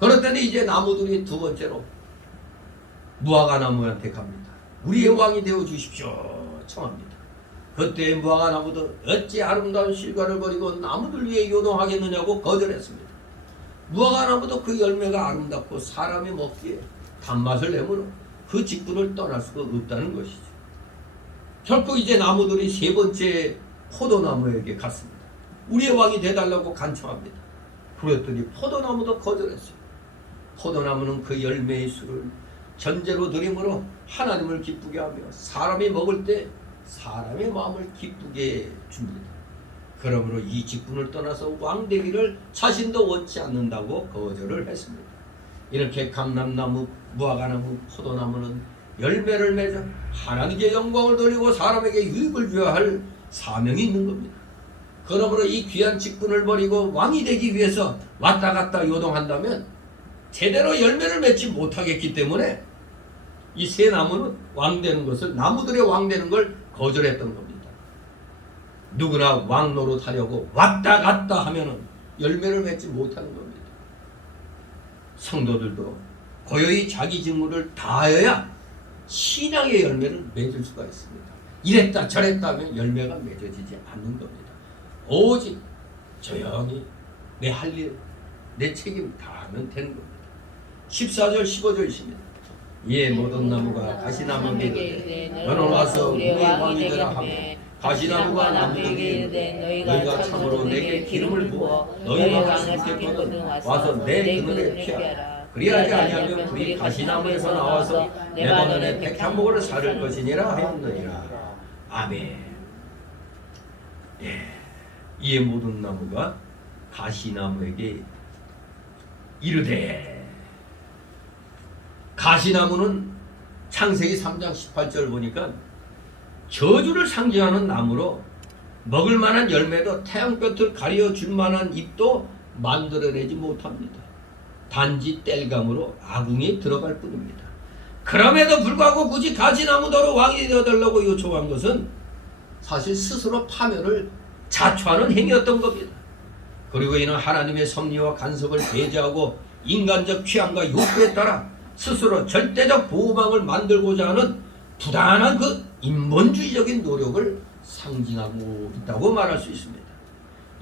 그럴 때는 이제 나무들이 두 번째로 무화과 나무한테 갑니다. 우리의 왕이 되어 주십시오 청합니다. 그때 무화과 나무도 어찌 아름다운 실과를 버리고 나무들 위에 요동하겠느냐고 거절했습니다. 무화과 나무도 그 열매가 아름답고 사람이 먹기에 단맛을 내므로 그 직분을 떠날 수가 없다는 것이죠. 결국 이제 나무들이 세 번째 포도나무에게 갔습니다. 우리의 왕이 되달라고 간청합니다. 그랬더니 포도나무도 거절했어요. 포도나무는 그 열매의 수를 전제로 드림으로 하나님을 기쁘게 하며 사람이 먹을 때 사람의 마음을 기쁘게 줍니다. 그러므로 이 직분을 떠나서 왕되기를 자신도 원치 않는다고 거절을 했습니다. 이렇게 감람나무, 무화과나무, 포도나무는 열매를 맺어 하나님께 영광을 돌리고 사람에게 유익을 주어야 할 사명이 있는 겁니다. 그러므로 이 귀한 직분을 버리고 왕이 되기 위해서 왔다 갔다 요동한다면 제대로 열매를 맺지 못하겠기 때문에 이 세 나무는 왕되는 것을, 나무들의 왕되는 걸 거절했던 겁니다. 누구나 왕 노릇하려고 왔다 갔다 하면은 열매를 맺지 못하는 겁니다. 성도들도 고요히 자기 직무를 다하여야 신앙의 열매를 맺을 수가 있습니다. 이랬다 저랬다 하면 열매가 맺어지지 않는 겁니다. 오직 조용히 내 할 일, 내 책임 다하면 되는 겁니다. 14절 15절입니다. 이에 모든 나무가 가시나무에게 이르되 너는 와서 우리의 왕이 되라 하며 가시나무가 나무에게 이르되 너희가 참으로 내게 기름을 부어 너희가 하시겠거든 와서 내 그늘에 피하라. 그리하지 아니하면 불이 가시나무에서 나와서 레바논의 백향목을 사를 것이니라 하였느니라. 아멘. 예. 이에 모든 나무가 가시나무에게 이르되, 가시나무는 창세기 3장 18절 보니까 저주를 상징하는 나무로 먹을 만한 열매도 태양볕을 가려 줄 만한 잎도 만들어내지 못합니다. 단지 땔감으로 아궁이에 들어갈 뿐입니다. 그럼에도 불구하고 굳이 가시나무더러 왕이 되어달라고 요청한 것은 사실 스스로 파멸을 자초하는 행위였던 겁니다. 그리고 이는 하나님의 섭리와 간섭을 배제하고 인간적 취향과 욕구에 따라 스스로 절대적 보호망을 만들고자 하는 부단한 그 인본주의적인 노력을 상징하고 있다고 말할 수 있습니다.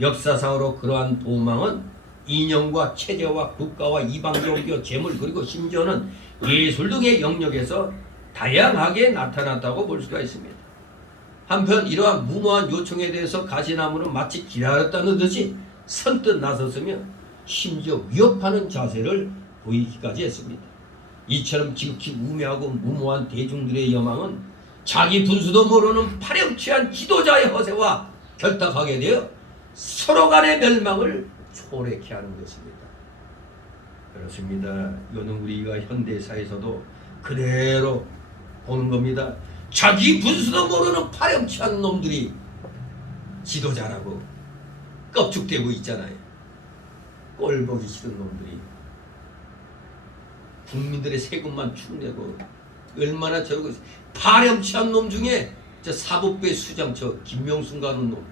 역사상으로 그러한 보호망은 이념과 체제와 국가와 이방 종교, 재물 그리고 심지어는 예술 등의 영역에서 다양하게 나타났다고 볼 수가 있습니다. 한편 이러한 무모한 요청에 대해서 가시나무는 마치 기다렸다는 듯이 선뜻 나섰으며 심지어 위협하는 자세를 보이기까지 했습니다. 이처럼 지극히 우매하고 무모한 대중들의 여망은 자기 분수도 모르는 파렴치한 지도자의 허세와 결탁하게 되어 서로 간의 멸망을 초래케 하는 것입니다. 그렇습니다. 이거는 우리가 현대사에서도 그대로 보는 겁니다. 자기 분수도 모르는 파렴치한 놈들이 지도자라고 껍죽대고 있잖아요. 꼴보기 싫은 놈들이 국민들의 세금만 축내고 얼마나 저러고 파렴치한 놈 중에 저 사법부의 수장 저 김명순 가는 놈,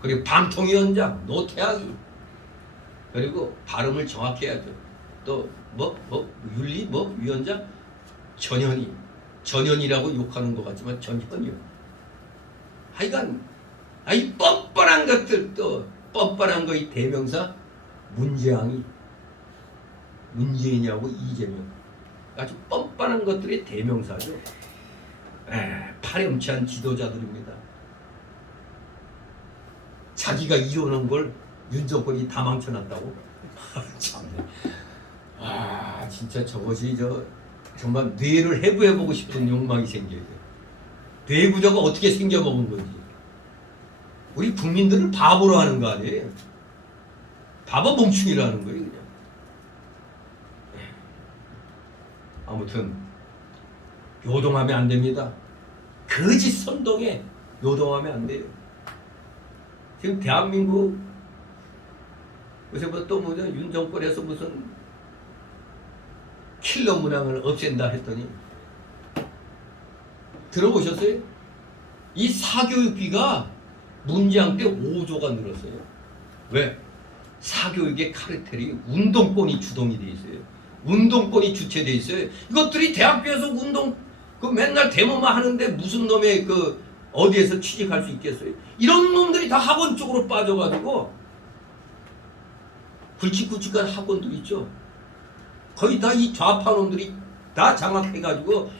그리고 방통위원장 노태악이, 그리고 발음을 정확히 해야죠. 또 윤리 위원장 전현이라고 욕하는 것 같지만 전현이요. 하여간 이 뻔뻔한 것들, 또 뻔뻔한 거의 대명사 문재인이하고 이재명, 아주 뻔뻔한 것들의 대명사죠. 파렴치한 지도자들입니다. 자기가 이루는 걸 윤정권이 다 망쳐놨다고. 참네. 진짜 저것이 정말 뇌를 해부해보고 싶은 욕망이 생겨요. 뇌부자가 어떻게 생겨먹은 건지. 우리 국민들을 바보로 하는 거 아니에요. 바보 멍충이라는 거예요, 그냥. 아무튼 요동하면 안 됩니다. 거짓 선동에 요동하면 안 돼요. 지금 대한민국 요새 또 윤 정권에서 무슨 킬러 문항을 없앤다 했더니 들어보셨어요? 이 사교육비가 문재인 때 5조가 늘었어요. 왜? 사교육의 카르텔이 운동권이 주동이 돼 있어요. 운동권이 주체돼 있어요. 이것들이 대학교에서 그 맨날 데모만 하는데 무슨 놈의 어디에서 취직할 수 있겠어요? 이런 놈들이 다 학원 쪽으로 빠져가지고 굵직굵직한 학원들 있죠. 거의 다 이 좌파 놈들이 다 장악해가지고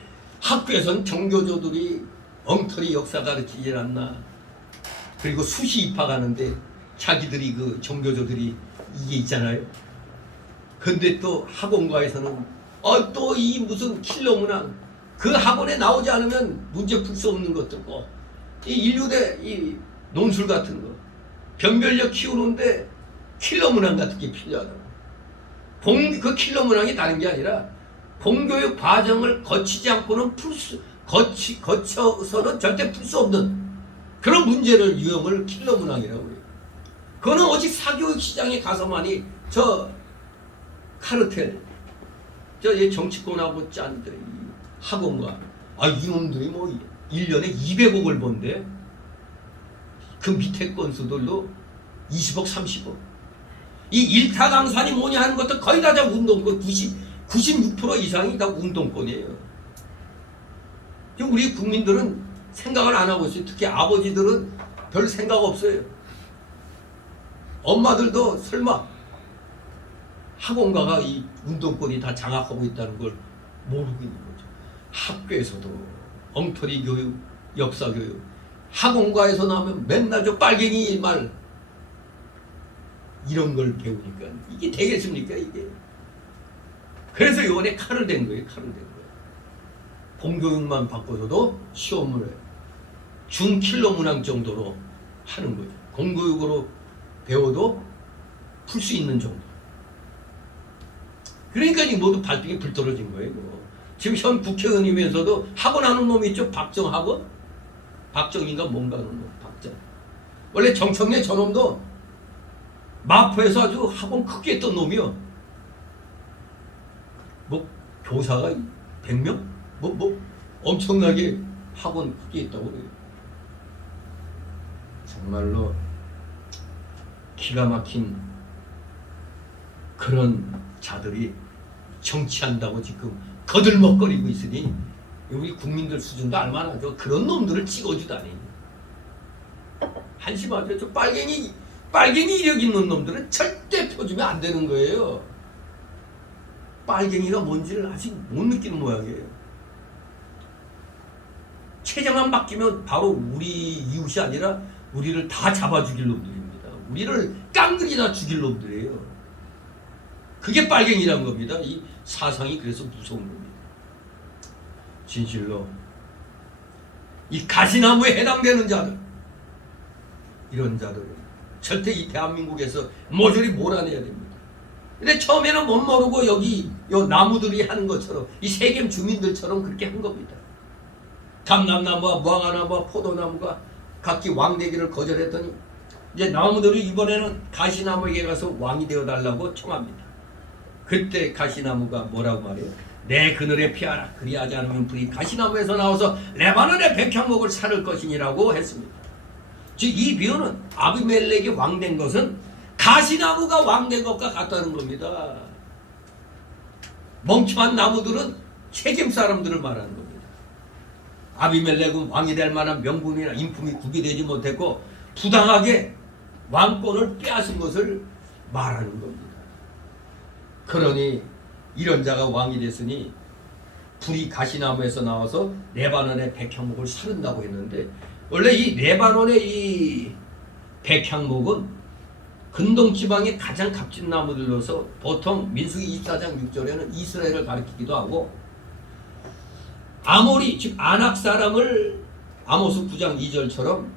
학교에선 정교조들이 엉터리 역사 가르치질 않나. 그리고 수시 입학하는데 자기들이 정교조들이 이게 있잖아요. 근데 또 학원가에서는 또 이 무슨 킬러 문항 그 학원에 나오지 않으면 문제 풀 수 없는 것도 있고 이 인류대 이 논술 같은 거 변별력 키우는데 킬러 문항 같은 게 필요하다고. 그 킬러 문항이 다른 게 아니라 공교육 과정을 거치지 않고는 거쳐서는 절대 풀 수 없는 그런 문제를 유형을 킬러 문항이라고 해요. 그거는 오직 사교육 시장에 가서만이 저 카르텔 저 정치권하고 짠 학원가 이놈들이 뭐 1년에 200억을 번대. 그 밑에 건수들도 20억 30억. 이 일타 강산이 뭐냐 하는 것도 거의 다 운동권 96% 이상이 다 운동권이에요. 지금 우리 국민들은 생각을 안 하고 있어요. 특히 아버지들은 별 생각 없어요. 엄마들도 설마 학원가가 이 운동권이 다 장악하고 있다는 걸 모르고 있는 거죠. 학교에서도 엉터리 교육, 역사 교육, 학원가에서 나오면 맨날 저 빨갱이 말 이런 걸 배우니까 이게 되겠습니까 이게? 그래서 이번에 칼을 댄 거예요. 칼을 댄 거예요. 공교육만 바꿔서도 시험을 중킬러 문항 정도로 하는 거죠. 공교육으로 배워도 풀 수 있는 정도. 그러니까 이 모두 발등에 불 떨어진 거예요. 지금 현 국회의원이면서도 학원하는 놈이 있죠. 박정학원? 박정인가 뭔가 하는 놈. 박정. 원래 정청래 저놈도 마포에서 아주 학원 크게 했던 놈이요. 뭐 교사가 100명? 뭐 엄청나게 학원 크게 했다고 그래요. 정말로 기가 막힌 그런 자들이 정치한다고 지금 거들먹거리고 있으니 우리 국민들 수준도 알만하죠. 그런 놈들을 찍어주다니 한심하죠. 저 빨갱이 이력 있는 놈들은 절대 펴주면 안 되는 거예요. 빨갱이가 뭔지를 아직 못 느끼는 모양이에요. 체제만 바뀌면 바로 우리 이웃이 아니라 우리를 다 잡아 죽일 놈들입니다. 우리를 깡그리나 죽일 놈들이에요. 그게 빨갱이란 겁니다. 이 사상이 그래서 무서운 겁니다. 진실로 이 가시나무에 해당되는 자들, 이런 자들은 절대 이 대한민국에서 모조리 몰아내야 됩니다. 근데 처음에는 못 모르고 여기 요 나무들이 하는 것처럼 이 세겜 주민들처럼 그렇게 한 겁니다. 감람나무와 무화과나무와 포도나무가 각기 왕되기를 거절했더니 이제 나무들이 이번에는 가시나무에게 가서 왕이 되어달라고 청합니다. 그때 가시나무가 뭐라고 말해요? 내 그늘에 피하라. 그리하지 않으면 불이 가시나무에서 나와서 레바논의 백향목을 사를 것이니라고 했습니다. 즉 이 비유는 아비멜렉이 왕된 것은 가시나무가 왕된 것과 같다는 겁니다. 멍청한 나무들은 세겜 사람들을 말하는 겁니다. 아비멜렉은 왕이 될 만한 명분이나 인품이 구비되지 못했고 부당하게 왕권을 빼앗은 것을 말하는 겁니다. 그러니 이런 자가 왕이 됐으니 불이 가시나무에서 나와서 레바논의 백향목을 사른다고 했는데 원래 이 레바논의 이 백향목은 근동 지방의 가장 값진 나무들로서 보통 민수기 24장 6절에는 이스라엘을 가리키기도 하고 아모리 즉 아낙 사람을 아모스 9장 2절처럼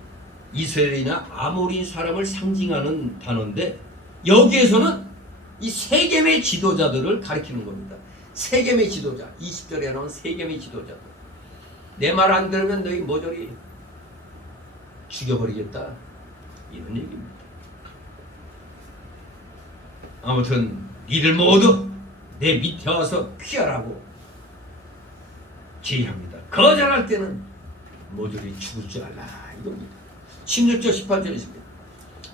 이스라엘이나 아모리 사람을 상징하는 단어인데 여기에서는 이 세겜의 지도자들을 가리키는 겁니다. 세겜의 지도자 20절에 나온 세겜의 지도자들 내 말 안 들으면 너희 모조리 죽여버리겠다 이런 얘기입니다. 아무튼 이들 모두 내 밑에 와서 피하라고 제의합니다. 거절할 때는 모조리 죽을 줄 알라 이겁니다. 16절 18절입니다.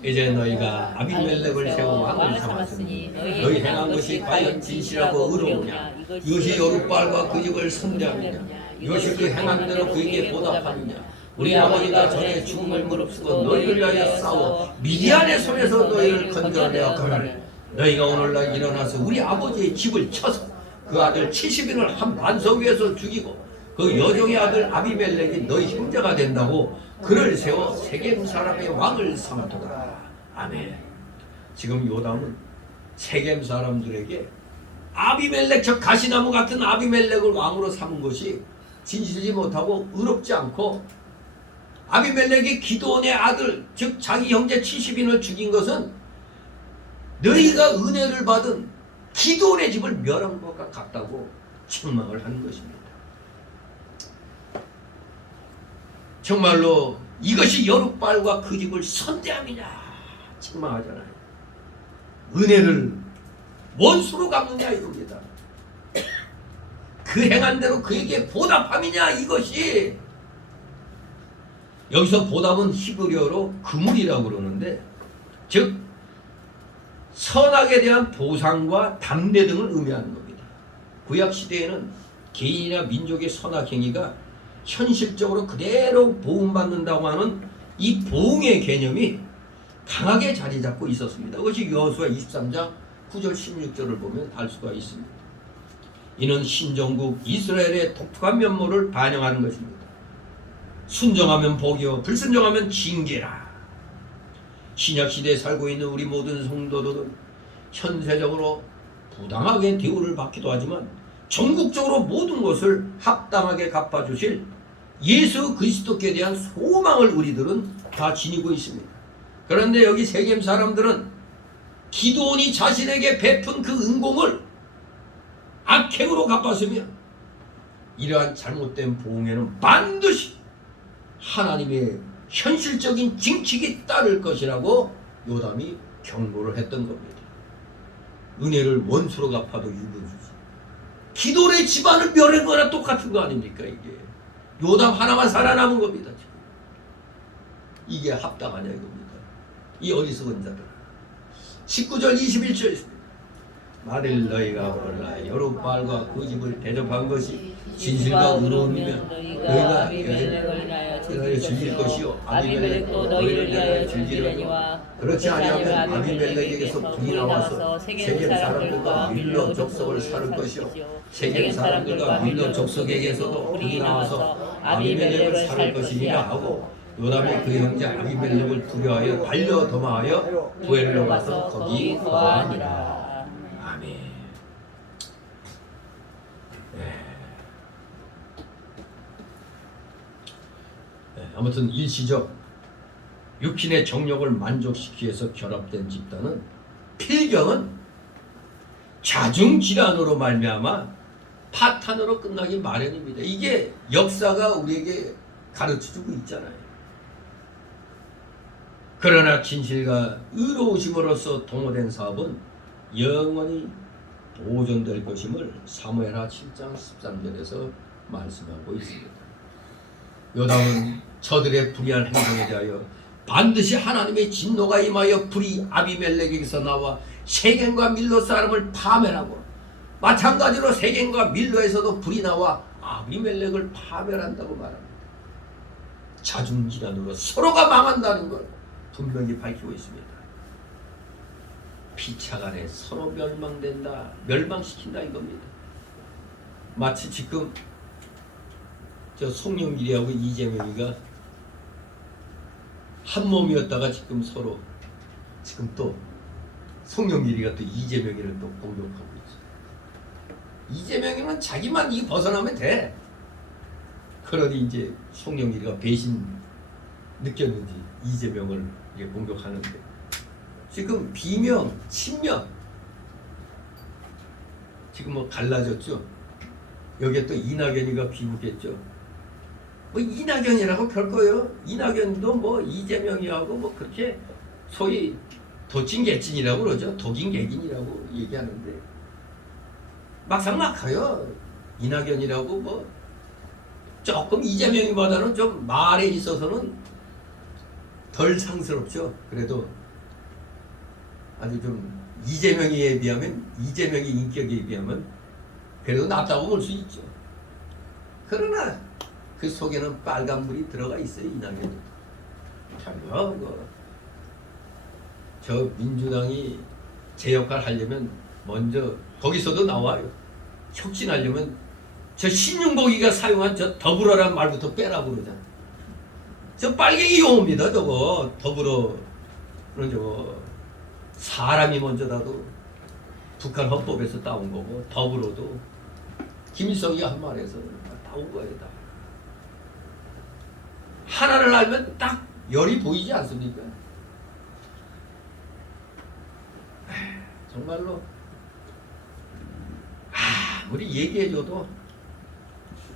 이제 너희가 아비멜렉을 세워 왕을 삼았으니 너희 행한 것이 과연 진실하고 의로우냐? 이것이 여룻발과 그 집을 선대하느냐? 이것이 그 행한 대로 그에게 보답하느냐? 우리 아버지가 전에 죽음을 무릅쓰고 너희를 위하여 싸워 미디안의 손에서 너희를 건져내었거늘 너희가 오늘날 일어나서 우리 아버지의 집을 쳐서 그 아들 70인을 한 반석 위에서 죽이고 그 여종의 아들 아비멜렉이 너희 형제가 된다고 그를 세워 세겜 사람의 왕을 삼았도다. 아멘. 지금 요담은 세겜 사람들에게 아비멜렉 저 가시나무 같은 아비멜렉을 왕으로 삼은 것이 진실지 못하고 의롭지 않고 아비멜렉이 기드온의 아들 즉 자기 형제 70인을 죽인 것은 너희가 은혜를 받은 기드온의 집을 멸한 것과 같다고 책망을 하는 것입니다. 정말로 이것이 여룻발과 그 집을 선대함이냐 책망하잖아요. 은혜를 원수로 갚느냐 이겁니다. 그 행한 대로 그에게 보답함이냐 이것이. 여기서 보답은 히브리어로 그물이라고 그러는데 즉 선악에 대한 보상과 담례 등을 의미하는 겁니다. 구약시대에는 개인이나 민족의 선악행위가 현실적으로 그대로 보응받는다고 하는 이 보응의 개념이 강하게 자리 잡고 있었습니다. 그것이 여호수아 23장 9절 16절을 보면 알 수가 있습니다. 이는 신정국 이스라엘의 독특한 면모를 반영하는 것입니다. 순정하면 복이요 불순종하면 징계라. 신약시대에 살고 있는 우리 모든 성도들은 현세적으로 부당하게 대우를 받기도 하지만 전국적으로 모든 것을 합당하게 갚아주실 예수 그리스도께 대한 소망을 우리들은 다 지니고 있습니다. 그런데 여기 세겜 사람들은 기드온이 자신에게 베푼 그 은공을 악행으로 갚았으며 이러한 잘못된 보응에는 반드시 하나님의 현실적인 징칙이 따를 것이라고 요담이 경고를 했던 겁니다. 은혜를 원수로 갚아도 유분수지. 기드온의 집안을 멸한 거나 똑같은 거 아닙니까 이게. 요담 하나만 살아남은 겁니다. 지금. 이게 합당하냐 이겁니다. 이 어리석은 자들. 19절 21절 있습니다. 만일 너희가 몰라 여룻발과 그 집을 대접한 것이 진실과 의로우면 너희가 너희를 즐길 것이요 아비멜렉도 너희를 위하여 즐기려니와 그렇지 아니하면 아비멜렉에게서 불이 나와서 세겜 사람들과 밀러 족속을 살을 것이요 세겜 사람들과 밀러 족속에게서도 불이 나와서 아비멜렉을 살을 것이니라 하고 요담이 그 형제 아비멜렉을 두려워하여 달려 도망하여 부엘로 가서 거기 거하니라. 아멘. 아무튼 일시적 육신의 정욕을 만족시키기 위해서 결합된 집단은 필경은 자중질환으로 말미암아 파탄으로 끝나기 마련입니다. 이게 역사가 우리에게 가르쳐주고 있잖아요. 그러나 진실과 의로우심으로써 동호된 사업은 영원히 보존될 것임을 사무엘하 7장 13절에서 말씀하고 있습니다. 요담은 저들의 불의한 행동에 대하여 반드시 하나님의 진노가 임하여 불이 아비멜렉에게서 나와 세겜과 밀로 사람을 파멸하고 마찬가지로 세겜과 밀로에서도 불이 나와 아비멜렉을 파멸한다고 말합니다. 자중질환으로 서로가 망한다는 걸 분명히 밝히고 있습니다. 피차간에 서로 멸망된다, 멸망시킨다 이겁니다. 마치 지금 저 송영길이하고 이재명이가 한 몸이었다가 지금 서로 지금 또 송영길이가 또 이재명이를 또 공격하고 있죠. 이재명이는 자기만 이 벗어나면 돼. 그러니 이제 송영길이가 배신 느꼈는지 이재명을 이제 공격하는데 지금 비명, 친명 지금 뭐 갈라졌죠. 여기에 또 이낙연이가 비웃겠죠. 뭐 이낙연이라고 별거예요. 이낙연도 뭐 이재명이하고 뭐 그렇게 소위 도찐개찐이라고 그러죠. 독인개긴이라고 얘기하는데 막상 막혀요. 이낙연이라고 뭐 조금 이재명이보다는 좀 말에 있어서는 덜 상스럽죠. 그래도 아주 좀 이재명에 비하면 이재명의 인격에 비하면 그래도 낫다고 볼 수 있죠. 그러나 그 속에는 빨간물이 들어가 있어요. 이낙연이. 저 민주당이 제 역할 하려면 먼저 거기서도 나와요. 혁신하려면 저 신윤복이가 사용한 저 더불어란 말부터 빼라고 그러잖아. 저 빨갱이 용어입니다. 저거 더불어는 저거 사람이 먼저라도 북한 헌법에서 따온 거고 더불어도 김일성이 한 말에서 따온 거예요. 다. 하나를 알면 딱 열이 보이지 않습니까? 정말로 아무리 얘기해줘도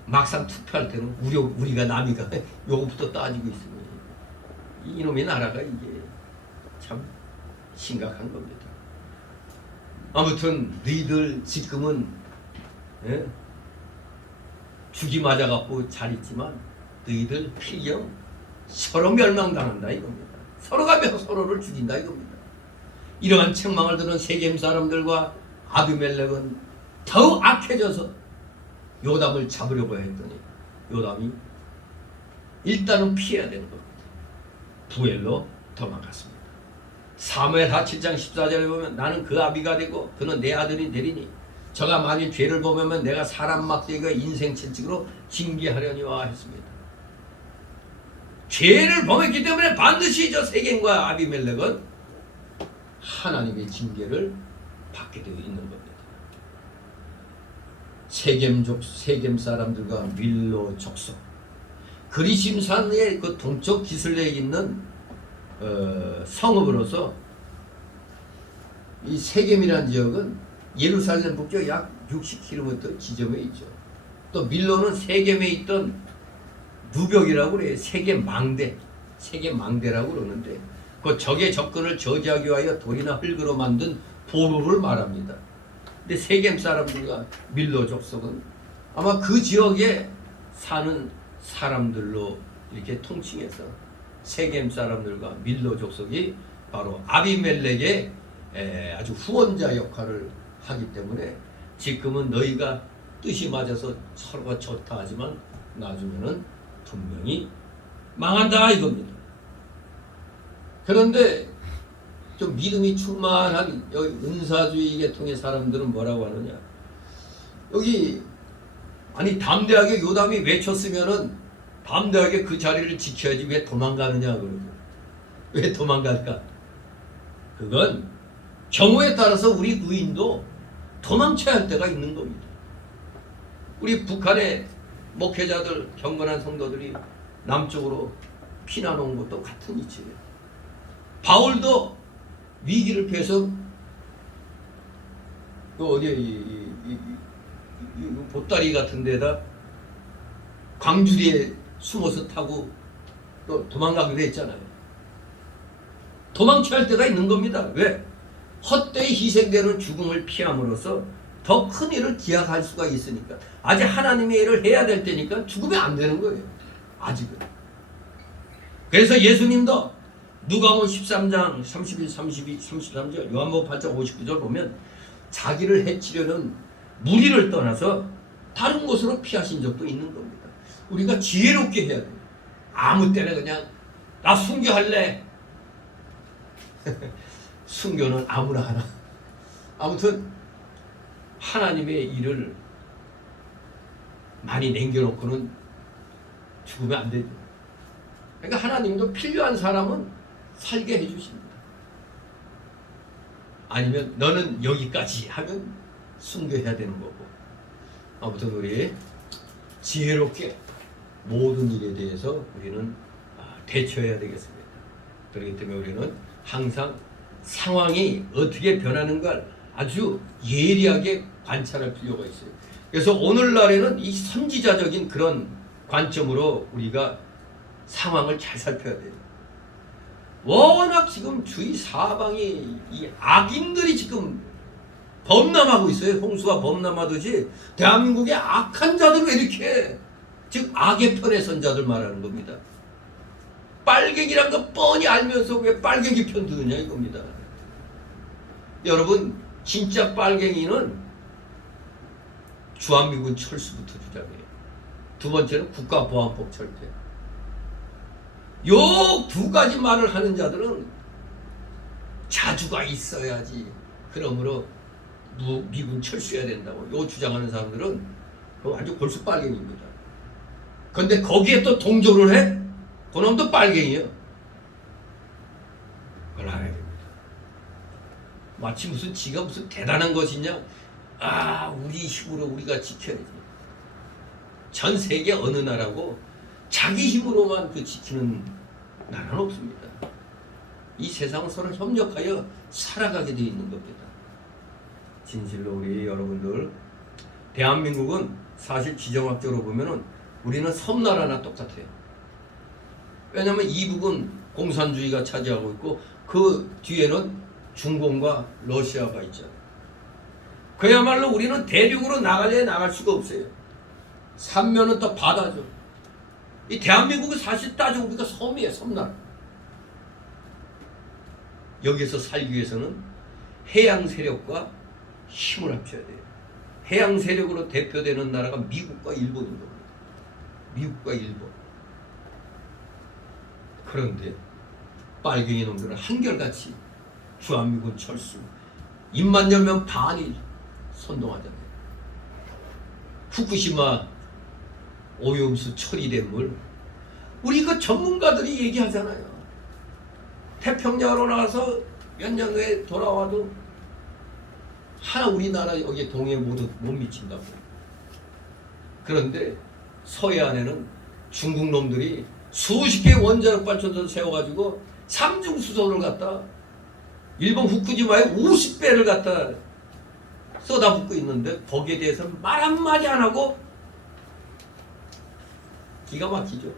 막상 투표할 때는 우리가 남이가 요거부터 따지고 있으니 이놈의 나라가 이게 참 심각한 겁니다. 아무튼 너희들 지금은 죽이 맞아갖고 잘 있지만 너희들 필경 서로 멸망당한다 이겁니다. 서로가 서로를 죽인다 이겁니다. 이러한 책망을 들은 세겜 사람들과 아비멜렉은 더욱 악해져서 요담을 잡으려고 했더니 요담이 일단은 피해야 되는 겁니다. 부엘로 도망갔습니다. 사무엘하 7장 14절에 보면 나는 그 아비가 되고 그는 내 아들이 되리니 저가 만일 죄를 범하면 내가 사람 막대기가 인생 채찍으로 징계하려니와 했습니다. 죄를 범했기 때문에 반드시 저 세겜과 아비멜렉은 하나님의 징계를 받게 되어 있는 겁니다. 세겜 사람들과 밀로 족속 그리심산의 그 동쪽 기슭에 있는 성읍으로서 이 세겜이라는 지역은 예루살렘 북쪽 약 60km 지점에 있죠. 또 밀로는 세겜에 있던 누벽이라고 그래요. 세겜 망대라고 그러는데 그 적의 접근을 저지하기 위하여 돌이나 흙으로 만든 보루를 말합니다. 근데 세겜 사람들과 밀로 족속은 아마 그 지역에 사는 사람들로 이렇게 통칭해서 세겜 사람들과 밀로 족속이 바로 아비멜렉의 아주 후원자 역할을 하기 때문에 지금은 너희가 뜻이 맞아서 서로가 좋다 하지만 나중에는 분명히 망한다 이겁니다. 그런데 좀 믿음이 충만한 여기 은사주의 계통의 사람들은 뭐라고 하느냐, 여기 아니 담대하게 요담이 외쳤으면은 담대하게 그 자리를 지켜야지 왜 도망가느냐 그러고. 왜 도망갈까? 그건 경우에 따라서 우리 의인도 도망쳐야 할 때가 있는 겁니다. 우리 북한의 목회자들, 경건한 성도들이 남쪽으로 피난 온 것도 같은 이치예요. 바울도 위기를 피해서 그 어디에 이 보따리 같은 데다 광주리에 숨어서 타고 또 도망가기도 했잖아요. 도망쳐야 할 때가 있는 겁니다. 왜? 헛되이 희생되는 죽음을 피함으로써 더 큰 일을 기약할 수가 있으니까. 아직 하나님의 일을 해야 될 때니까 죽으면 안 되는 거예요. 아직은. 그래서 예수님도 누가복음 13장 31, 32, 33절, 요한복음 8장 59절 보면 자기를 해치려는 무리를 떠나서 다른 곳으로 피하신 적도 있는 겁니다. 우리가 지혜롭게 해야 돼요. 아무 때나 그냥 나 순교할래. 순교는 아무나 하나. 아무튼 하나님의 일을 많이 남겨놓고는 죽으면 안 되죠. 그러니까 하나님도 필요한 사람은 살게 해주십니다. 아니면 너는 여기까지 하면 순교해야 되는 거고. 아무튼 우리 지혜롭게 모든 일에 대해서 우리는 대처해야 되겠습니다. 그렇기 때문에 우리는 항상 상황이 어떻게 변하는가 아주 예리하게 관찰할 필요가 있어요. 그래서 오늘날에는 이 선지자적인 그런 관점으로 우리가 상황을 잘 살펴야 돼요. 워낙 지금 주위 사방이 이 악인들이 지금 범람하고 있어요. 홍수가 범람하듯이 대한민국의 악한 자들 왜 이렇게, 즉 악의 편에 선 자들 말하는 겁니다. 빨갱이란 거 뻔히 알면서 왜 빨갱이 편 드느냐 이겁니다. 여러분 진짜 빨갱이는 주한미군 철수부터 주장해요. 두 번째는 국가보안법 철폐. 요 두 가지 말을 하는 자들은 자주가 있어야지. 그러므로 미군 철수해야 된다고 요 주장하는 사람들은 아주 골수 빨갱이입니다. 근데 거기에 또 동조를 해? 그놈도 빨갱이에요. 그걸 알아야 됩니다. 마치 무슨 지가 무슨 대단한 것이냐. 우리 힘으로 우리가 지켜야지. 전 세계 어느 나라고 자기 힘으로만 그 지키는 나라는 없습니다. 이 세상은 서로 협력하여 살아가게 되어 있는 겁니다. 진실로 우리 여러분들, 대한민국은 사실 지정학적으로 보면은 우리는 섬나라나 똑같아요. 왜냐하면 이북은 공산주의가 차지하고 있고 그 뒤에는 중공과 러시아가 있잖아요. 그야말로 우리는 대륙으로 나가려 나갈 수가 없어요. 삼면은 또 바다죠. 이 대한민국은 사실 따지고 우리가 섬이에요. 섬나라. 여기서 살기 위해서는 해양 세력과 힘을 합쳐야 돼요. 해양 세력으로 대표되는 나라가 미국과 일본인 겁니다. 미국과 일본. 그런데 빨갱이 놈들은 한결같이 주한미군 철수, 입만 열면 반일 선동하잖아요. 후쿠시마 오염수 처리된 물, 우리 그 전문가들이 얘기하잖아요. 태평양으로 나가서 몇 년 후에 돌아와도 하나 우리나라 여기 동해 모두 못 미친다고. 그런데 서해안에는 중국 놈들이 수십 개의 원자력 발전소를 세워가지고 삼중수소를 갖다 일본 후쿠시마에 50배를 갖다 쏟아붓고 있는데 거기에 대해서는 말 한마디 안 하고 기가 막히죠.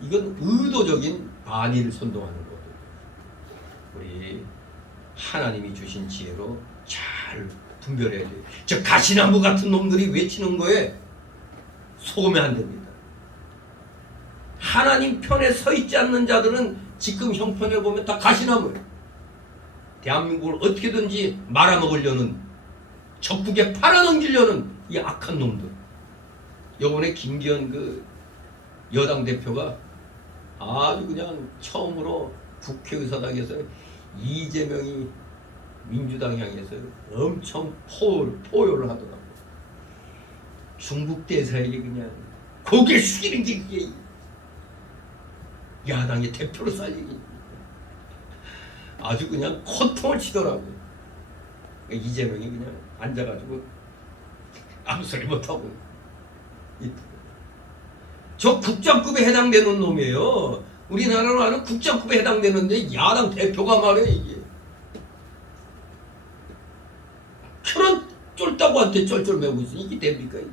이건 의도적인 반의를 선동하는 거거든요. 우리 하나님이 주신 지혜로 잘 분별해야 돼요. 저 가시나무 같은 놈들이 외치는 거에 속으면 안 됩니다. 하나님 편에 서 있지 않는 자들은 지금 형편에 보면 다 가시나무예요. 대한민국을 어떻게든지 말아먹으려는, 적국에 팔아넘기려는 이 악한 놈들. 요번에 김기현 그 여당 대표가 아주 그냥 처음으로 국회의사당에서 이재명이 민주당 향해서 엄청 포효를 하더라고요. 중국 대사에게 그냥 고개 숙이는 게 그게 야당의 대표로 살 일이 아주 그냥 코통을 치더라고요. 이재명이 그냥 앉아가지고 아무 소리 못하고 저 국장급에 해당되는 놈이에요. 우리나라로 하는 국장급에 해당되는데 야당 대표가 말해 이게. 그런 쫄따구한테 쫄쫄매고 있어. 이게 됩니까 이게.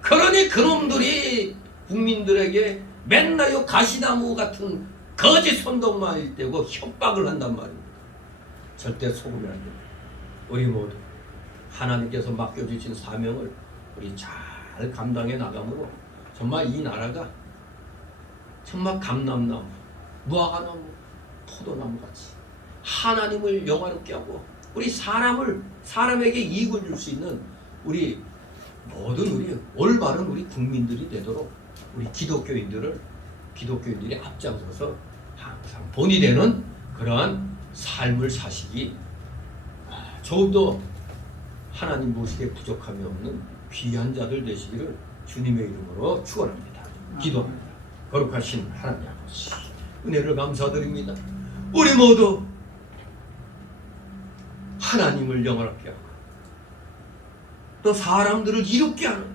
그러니 그놈들이 국민들에게 맨날 요 가시나무 같은 거짓 선동만 일대고 협박을 한단 말입니다. 절대 속으면 안 됩니다. 우리 모두 하나님께서 맡겨주신 사명을 우리 잘 감당해 나감으로 정말 이 나라가 정말 감람나무, 무화과나무, 포도나무 같이 하나님을 영화롭게 하고 우리 사람에게 이익을 줄 수 있는 우리 모든 우리 올바른 우리 국민들이 되도록 우리 기독교인들이 앞장서서 항상 본이 되는 그러한 삶을 사시기 조금 더 하나님 모시기에 부족함이 없는 귀한 자들 되시기를 주님의 이름으로 축원합니다. 기도합니다. 거룩하신 하나님 아버지, 은혜를 감사드립니다. 우리 모두 하나님을 영원하게 하고 또 사람들을 이롭게 하는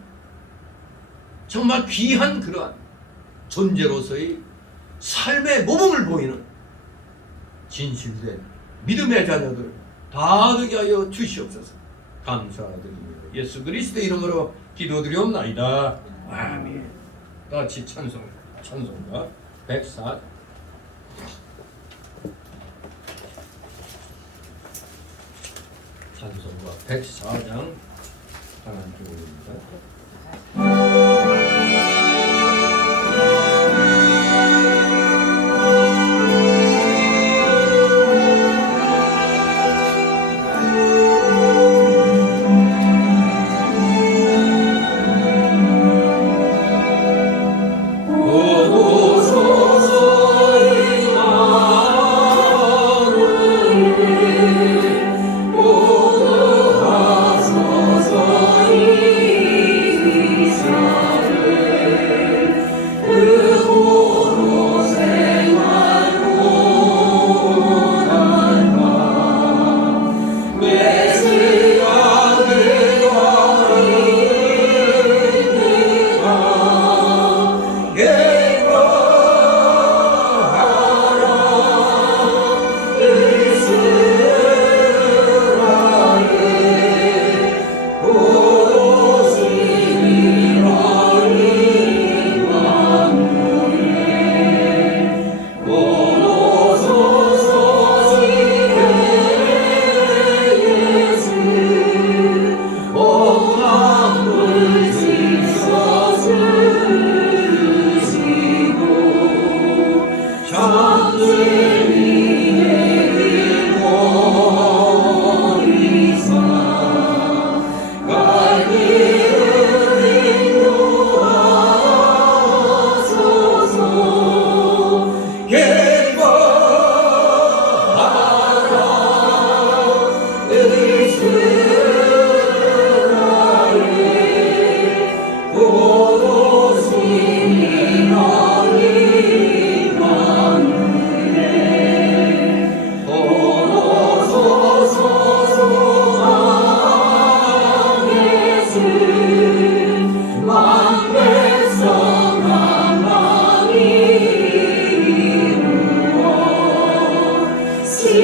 정말 귀한 그러한 존재로서의 삶의 모범을 보이는 진실된 믿음의 자녀들 다 되게 하여 주시옵소서. 감사드립니다. 예수 그리스도 이름으로 기도드리옵나이다. 아멘. 같이 찬송가 104 찬송가 104장 하나님 기도입니다. 오소서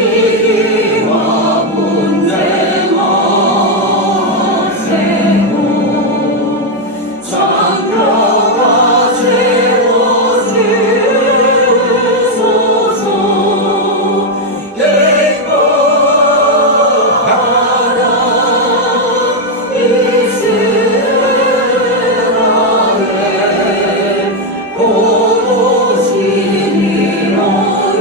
위기와 분쟁 없애고 장벽아 세워주소서 기뻐하라 이스라엘 보시니 너희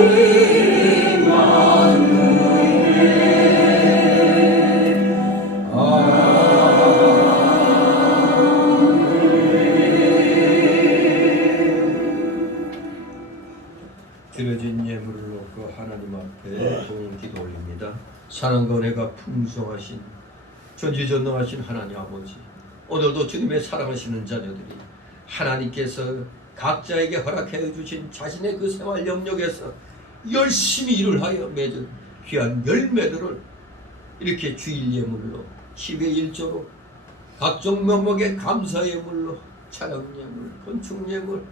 드려진 예물을 놓고 하나님 앞에 기도 올립니다. 사랑과 은혜가 풍성하신 전지전능하신 하나님 아버지, 오늘도 주님의 사랑하시는 자녀들이 하나님께서 각자에게 허락해 주신 자신의 그 생활 영역에서 열심히 일을 하여 맺은 귀한 열매들을 이렇게 주일 예물로 10의 1조로 각종 명목의 감사 예물로 찬양 예물, 건축 예물,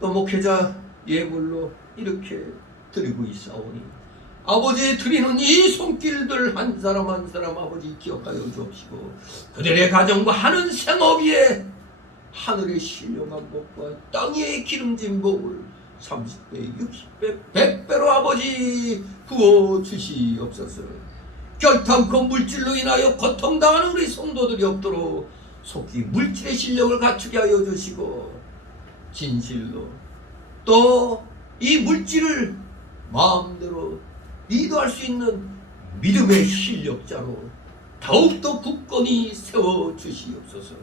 또 목회자 예물로 이렇게 드리고 있사오니 아버지 드리는 이 손길들 한 사람 한 사람 아버지 기억하여 주옵시고 그들의 가정과 하는 생업 위에 하늘의 신령한 복과 땅의 기름진 복을 30배, 60배, 100배로 아버지 부어 주시옵소서. 결탄코 물질로 인하여 고통당하는 우리 성도들이 없도록 속히 물질의 실력을 갖추게 하여 주시고 진실로 또 이 물질을 마음대로 리드할 수 있는 믿음의 실력자로 더욱더 굳건히 세워주시옵소서.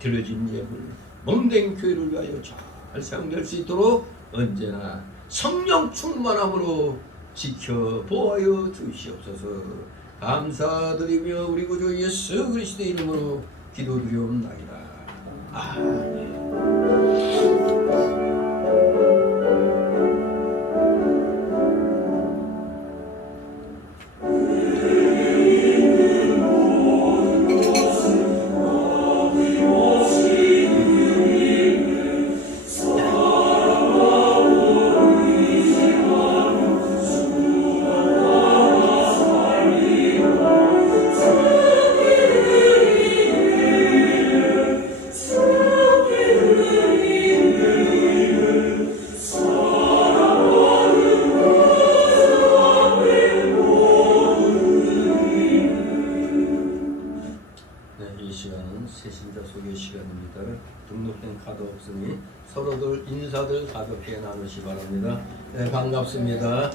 드려진 예물 몸된 교회를 위하여 잘 사용될 수 있도록 언제나 성령 충만함으로 지켜보아여 주시옵소서. 감사드리며 우리 구주 예수 그리스도의 이름으로 기도드리옵나이다. 아멘. 새신자 소개 시간입니다. 등록된 카드 없으니 서로들 인사들 가볍게 나누시 바랍니다. 네, 반갑습니다.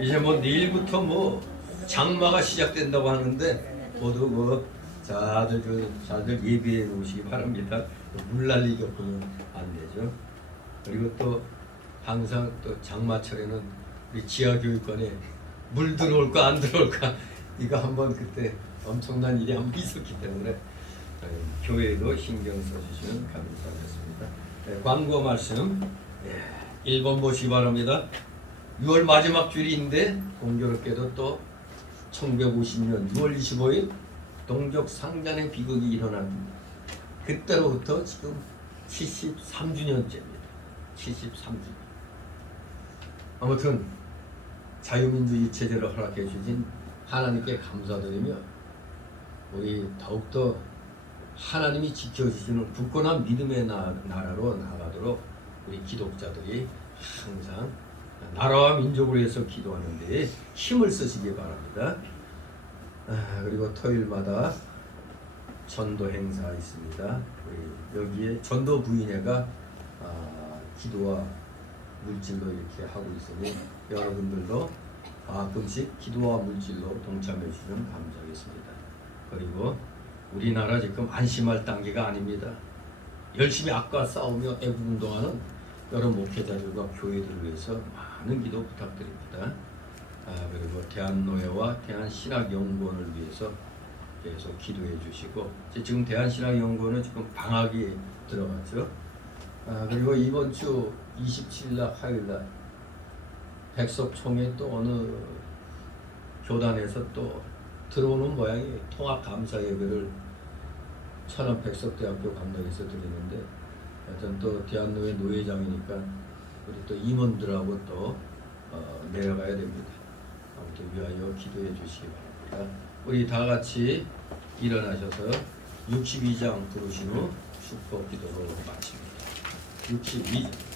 이제 내일부터 장마가 시작된다고 하는데 모두 잘들 예비해 놓으시기 바랍니다. 물 날리 겪으면 안 되죠. 그리고 또 항상 또 장마철에는 우리 지하교육관에 물 들어올까 안 들어올까 이거 한번 그때 엄청난 일이 한번 있었기 때문에 교회도 신경 써주시면 감사하겠습니다. 광고 말씀 1번 보시기 바랍니다. 6월 마지막 주일인데 공교롭게도 또 1950년 6월 25일 동족 상잔의 비극이 일어난 그때로부터 지금 73주년째입니다. 73주년. 아무튼 자유민주주의 체제를 허락해 주신 하나님께 감사드리며 우리 더욱더 하나님이 지켜주시는 굳건한 믿음의 나라로 나가도록 우리 기독자들이 항상 나라와 민족을 위해서 기도하는 데 힘을 쓰시기 바랍니다. 그리고 토요일마다 전도 행사 있습니다. 우리 여기에 전도 부인회가 기도와 물질로 이렇게 하고 있으니 여러분들도 가끔씩 기도와 물질로 동참해 주시면 감사하겠습니다. 그리고 우리나라 지금 안심할 단계가 아닙니다. 열심히 악과 싸우며 애국운동하는 여러 목회자들과 교회들을 위해서 많은 기도 부탁드립니다. 그리고 대한노예와 대한신학연구원을 위해서 계속 기도해 주시고 지금 대한신학연구원은 지금 방학이 들어갔죠. 그리고 이번 주 27일 화요일날 백석총회 또 어느 교단에서 또 들어오는 모양이 통합 감사 예배를 천안 백석대학교 감독에서 드리는데 하여튼 또 대한노회 노회장이니까 우리 또 임원들하고 또 내려가야 됩니다. 아무튼 위하여 기도해 주시기 바랍니다. 우리 다 같이 일어나셔서 62장 부르신 후 축복 기도로 마칩니다. 62장.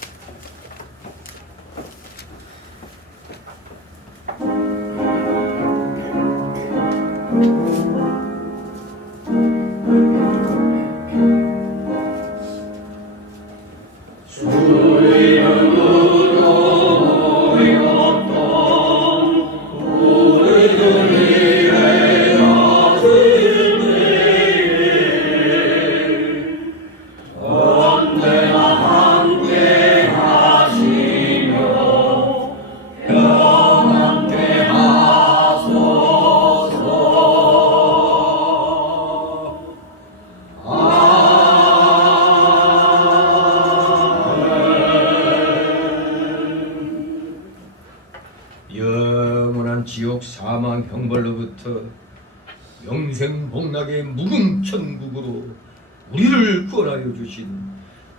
영원한 지옥 사망 형벌로부터 영생 복락의 무궁천국으로 우리를 구원하여 주신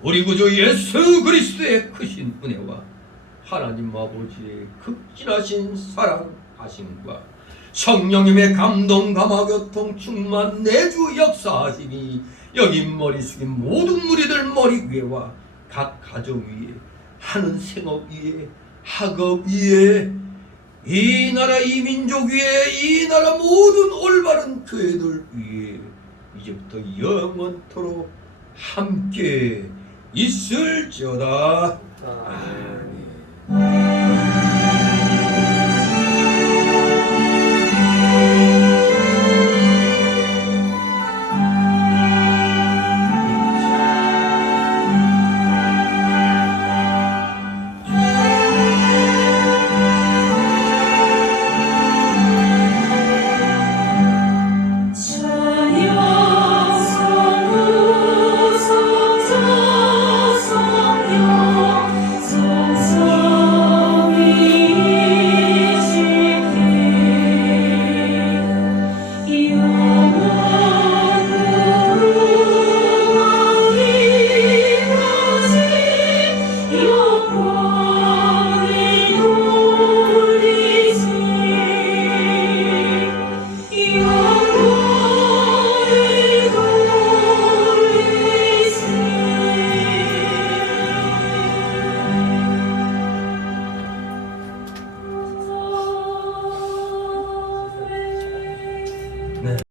우리 구주 예수 그리스도의 크신 은혜와 하나님 아버지의 극진하신 사랑하심과 성령님의 감동 감화교통 충만 내주 역사하심이 여기 머리 숙인 모든 무리들 머리 위에와 각 가정 위에 하는 생업 위에 학업 위에 이 나라 이 민족 위에 이 나라 모든 올바른 교회들 위에 이제부터 영원토록 함께 있을지어다. 아멘.